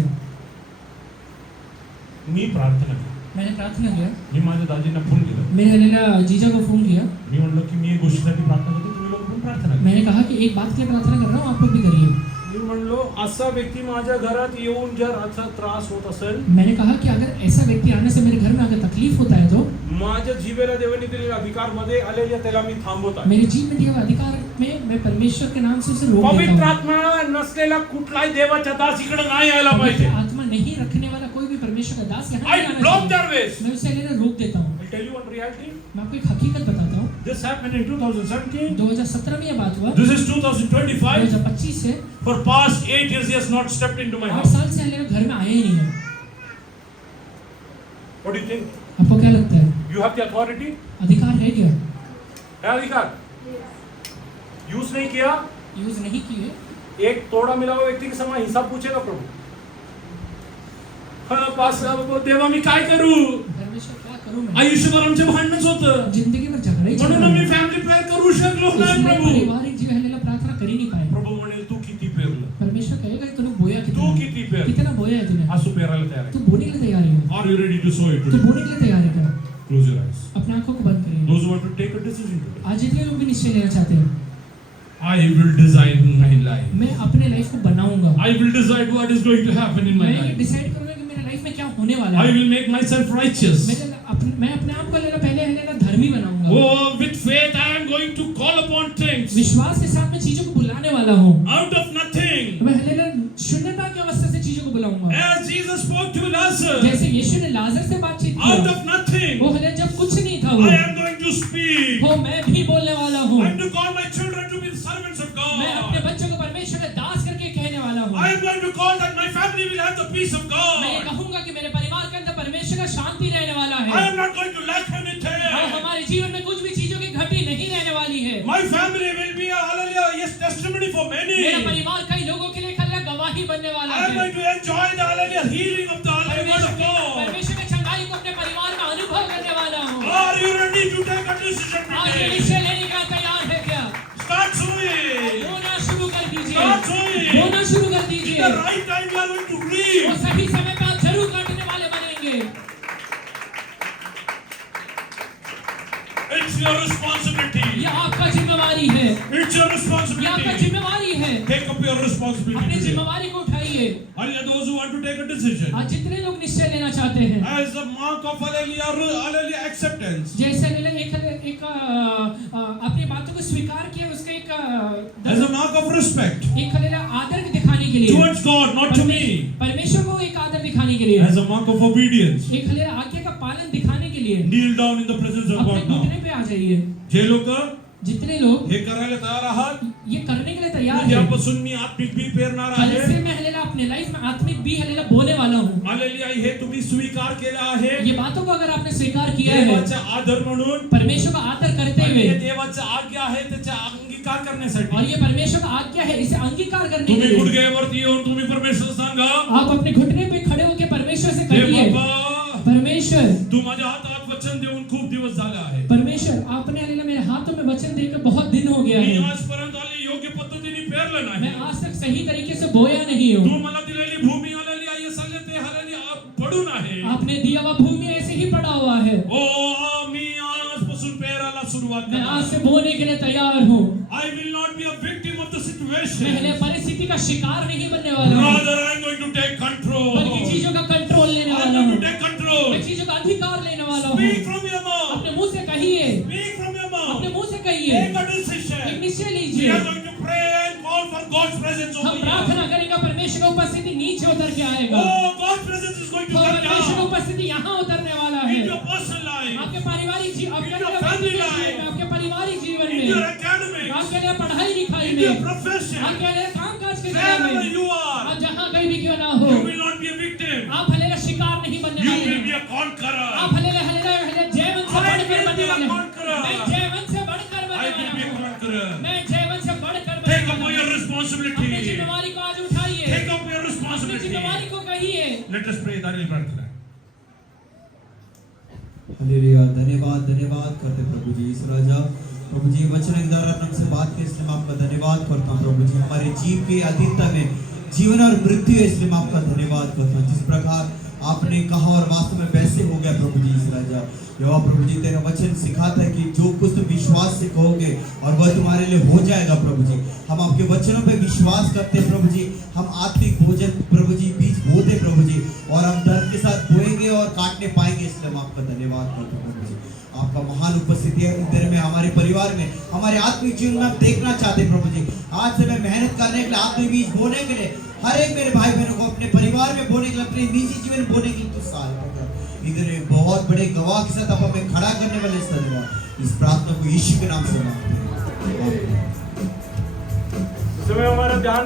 मी प्रार्थना केली. मैंने प्रार्थना किया. मी माझ्या दाजींना फोन केला. मैंने हालेलुया जीजा को फोन किया. मी म्हणलं की मी एक गोष्टीसाठी प्रार्थना करतो, तुम्ही लोक पण प्रार्थना करा. मैंने कहा कि एक बात के लिए प्रार्थना कर रहा हूँ, आप लोग भी करिए. मी म्हणलो असा व्यक्ती माझ्या घरात येऊन जर असा त्रास होत असेल, मैंने कहा कि अगर ऐसा व्यक्ती आने से मेरे घर में अगर तकलीफ होता है तो माझ्या जीवेला देवाने दिलेल्या अधिकार मध्ये आलेल्या त्याला मी थांबवत आहे. मेरे जीव में दिए हुए अधिकार में मैं परमेश्वर के नाम से उसे रोक पवित्र देता हूँ. आत्मा नसलेला कुठलाही देवाचा दास इकडे नाही यायला पवित्र पाहिजे. आत्मा नहीं रखने वाला कोई भी परमेश्वर का दास यहाँ I नहीं आना block चाहिए. their ways. मैं उसे हालेलुया रोक देता हूँ. I tell you one reality. मैं आपको एक हकीकत बताता हूँ. This happened in 2017. 2017 में ये बात हुआ. This is 2025. 2025 से For past 8 years he has not stepped into my 8 house. साल से हालेलुया घर में आया ही नहीं है. What do you think? आपको क्या लगता है? You have the authority? अधिकार है क्या? है अधिकार? यूज नहीं किया. यूज नहीं किए. एक तोड़ा मिला हुआ व्यक्ति के समान हिसाब पूछेगा प्रभु. हाँ पास देवा मी काय करू. परमेश्वर क्या करूं मैं? आयुष्यभर आमचे भांडणच होतं. जिंदगी भर झगड़ा ही चल म्हणून रहा आम्ही है. फॅमिली प्रेयर करू शकलो नाही इसलिए प्रभू. पारिवारिक जीवन हालेलुया प्रार्थना कर ही नहीं पाए. प्रभू म्हणेल तू किती पेरलं. परमेश्वर कहेगा कि तूने बोया तू किती पेरलं. कितना बोया है तूने. आसू पेरायला तयार तू आहे. बोने के लिए तैयार है. Are you ready to sow it तू today? बोने के लिए तैयार है क्या? Close your eyes. अपने आंखों को बंद करिए. Those who want to take a decision today. आज जितने लोग भी निश्चय लेना चाहते हैं, I will design my life. मैं अपने लाइफ को बनाऊंगा. I will decide what is going to happen in my मैं ये life. डिसाइड करूंगा कि मेरे लाइफ में क्या होने वाला I है. will make myself righteous. मैं अपने आप को हालेलुया पहले हालेलुया धर्मी बनाऊंगा. Oh, with faith I am going to call upon things विश्वास के साथ मैं चीजों को बुलाने वाला हूँ. out of nothing. मैं हालेलुया शून्यता की अवस्था से चीजों को बुलाऊंगा. As Jesus spoke to Lazarus, जैसे यीशु ने लाजर से बातचीत out की. of nothing, वो हालेलुया जब कुछ नहीं था वो I am going to speak. वो मैं भी बोलने वाला हूँ. I am to call my children to be the servants of मैं अपने God. बच्चों को परमेश्वर का दास करके कहने वाला हूँ. I am going to call that my family will have the peace of मैं ये God. कहूंगा कि मेरे परिवार के अंदर परमेश्वर का शांति रहने वाला I है. am not going to lack और anything. हमारे जीवन में कुछ भी चीजों की घटी नहीं रहने वाली है. My family will be a hallelujah, yes, testimony for many. मेरा परिवार कई लोगों के लिए हालेलुया गवाही बनने वाला I am है. going to enjoy the hallelujah healing of the hallelujah word of God. परमेश्वर की चंगाई को अपने परिवार में अनुभव करने वाला हूँ. Are you ready to take a decision आज ये today? निश्चय लेने का तैयार है क्या? Start sowing. बोना शुरू कर दीजिए. Start sowing. बोना शुरू कर In दीजिए. the right time you are going to वो reap. सही समय पे आप जरूर काटने वाले बनेंगे. It's your responsibility. ये आपका जिम्मेवारी जिम्मेवारी है, It's your ये आपका responsibility. जिम्मेवारी है। Take up your अपनी responsibility today. जिम्मेवारी को उठाइए। Hallelujah, those who want to take a decision. आज जितने लोग निश्चय लेना चाहते हैं, As a mark of hallelujah acceptance. जैसे एक अपनी बातों को स्वीकार किया, उसका As a mark of respect. एक आदर दिखाने के लिए, Towards God, not to me. परमेश्वर को एक आदर दिखाने के लिए, As a mark of obedience. एक आज्ञा का पालन दिखाने के लिए Kneel down in the presence of अपने God now. घुटने पे आ जाइए। जे लोक जितने लोग हे करायला तयार आहात, ये करने के लिए तैयार है, उद्यापासून मी आत्मिक बी पेरणार कल से आहे. मैं अपने लाइफ में आत्मिक भी बोने वाला हूँ। हालेलुया, हे तुम्ही स्वीकार केला आहे. ये बातों को अगर आपने स्वीकार किया है, देवाचा आदर म्हणून, परमेश्वर का आदर करते आणि हुए, हे देवाचा आज्ञा आहे त्याचा अंगीकार करण्यासाठी. और ये परमेश्वर का आज्ञा है, इसे अंगीकार करने के तुम्ही लिए गुडघ्यावरती येऊन तुम्ही परमेश्वर सांगा, आप अपने घुटने पे खड़े होकर परमेश्वर से हे कहिए, बाबा, परमेश्वर तू माझ्या हातात वचन देऊन खूप दिवस झाले आहे. परमेश्वर आपने मेरे हाथों में वचन देकर बहुत दिन हो गया मी है, आजपर्यंत आले योग्य पद्धतीने पेरलं मैं नाही. आज तक सही तरीके से बोया नहीं तू हूँ। मला दिलेली भूमी हालेलुया ये सगळे ते हालेलुया पडून आहे. आपने दिया हुआ भूमि ऐसे ही पड़ा हुआ है, ओ मी आजपासून पेरायला सुरुवात मैं आज से करणार. बोने के लिए तैयार हूँ। I will not be a victim of the मैं situation. परिस्थिति का शिकार नहीं बनने वाला हूँ, Rather, I'm going to take control. बल्कि चीजों का कंट्रोल लेने I'm वाला going हूँ, to take control. मैं चीजों का अधिकार लेने वाला हूँ। Speak from your mouth. अपने मुंह से कहिए, Speak from your mouth. अपने मुंह से कहिए, Take a एक decision. निश्चय We लीजिए। are going to pray and call for God's presence हम over here. प्रार्थना करेंगे, परमेश्वर का उपस्थिति नीचे उतर के आएगा, Oh, God's presence is going to और come परमेश्वर का down उपस्थिति यहाँ उतरने वाला है। in your personal life, आपके पारिवारिक जीवन, In your family life. आपके पारिवारिक जीवन in में, your academics, आपके लिए पढ़ाई लिखाई in your में, profession, आपके लिए कामकाज के जगह wherever में, you are. आप जहाँ कहीं भी क्यों ना हो, You will not be a victim. आप हलेला शिकार नहीं बनने You वाले will be हैं। a conqueror. आप हलेला जयवंत से I बढ़कर will बनने be a वाले हैं। conqueror. मैं जयवंत से बढ़कर I बनने will be a वाला हूँ। conqueror. मैं जयवंत से बढ़कर बनने Take up वाला your हूँ। अपनी responsibility. जिम्मेवारी को आज उठाइए, Take up your अपनी responsibility. जिम्मेवारी को कहिए। Let us pray. दानियल प्रार्थना. हालेलुया, धन्यवाद धन्यवाद करते प्रभु जी। इस राजा प्रभु जी वचन के द्वारा हमसे बात की, इसलिए मैं आपका धन्यवाद करता हूँ प्रभु जी। हमारे जीव के अधीनता में जीवन और मृत्यु है, इसलिए मैं आपका धन्यवाद करता हूँ। जिस प्रकार आपने कहा और वास्तव में वैसे हो गया प्रभु जी। इस राजा यहोवा प्रभु जी, तेरा वचन सिखाता है कि जो कुछ तुम विश्वास से कहोगे और वह तुम्हारे लिए हो जाएगा प्रभु जी। हम आपके वचनों पे विश्वास करते हैं प्रभु जी। हम आत्मिक भोजन प्रभु जी बीज बोते प्रभु जी, और हम धर्म के साथ बोएंगे और काटने पाएंगे, इसलिए हम आपका धन्यवाद करते हैं प्रभु जी। आपका महान उपस्थिति है इधर में, हमारे परिवार में, हमारे आत्मिक जीवन में हम देखना चाहते हैं प्रभु जी। आज से मैं मेहनत करने के लिए, आत्मिक बीज बोने के लिए, हर एक मेरे भाई बहनों को अपने परिवार में बोने के लिए, अपने निजी जीवन में बोने के लिए तो सहायता कर। इधर एक बहुत बड़े गवाह के साथ आप हमें खड़ा करने वाले इस धन्यवाद। इस प्रार्थना को यीशु के नाम से मांगते हैं। इस समय हमारा ध्यान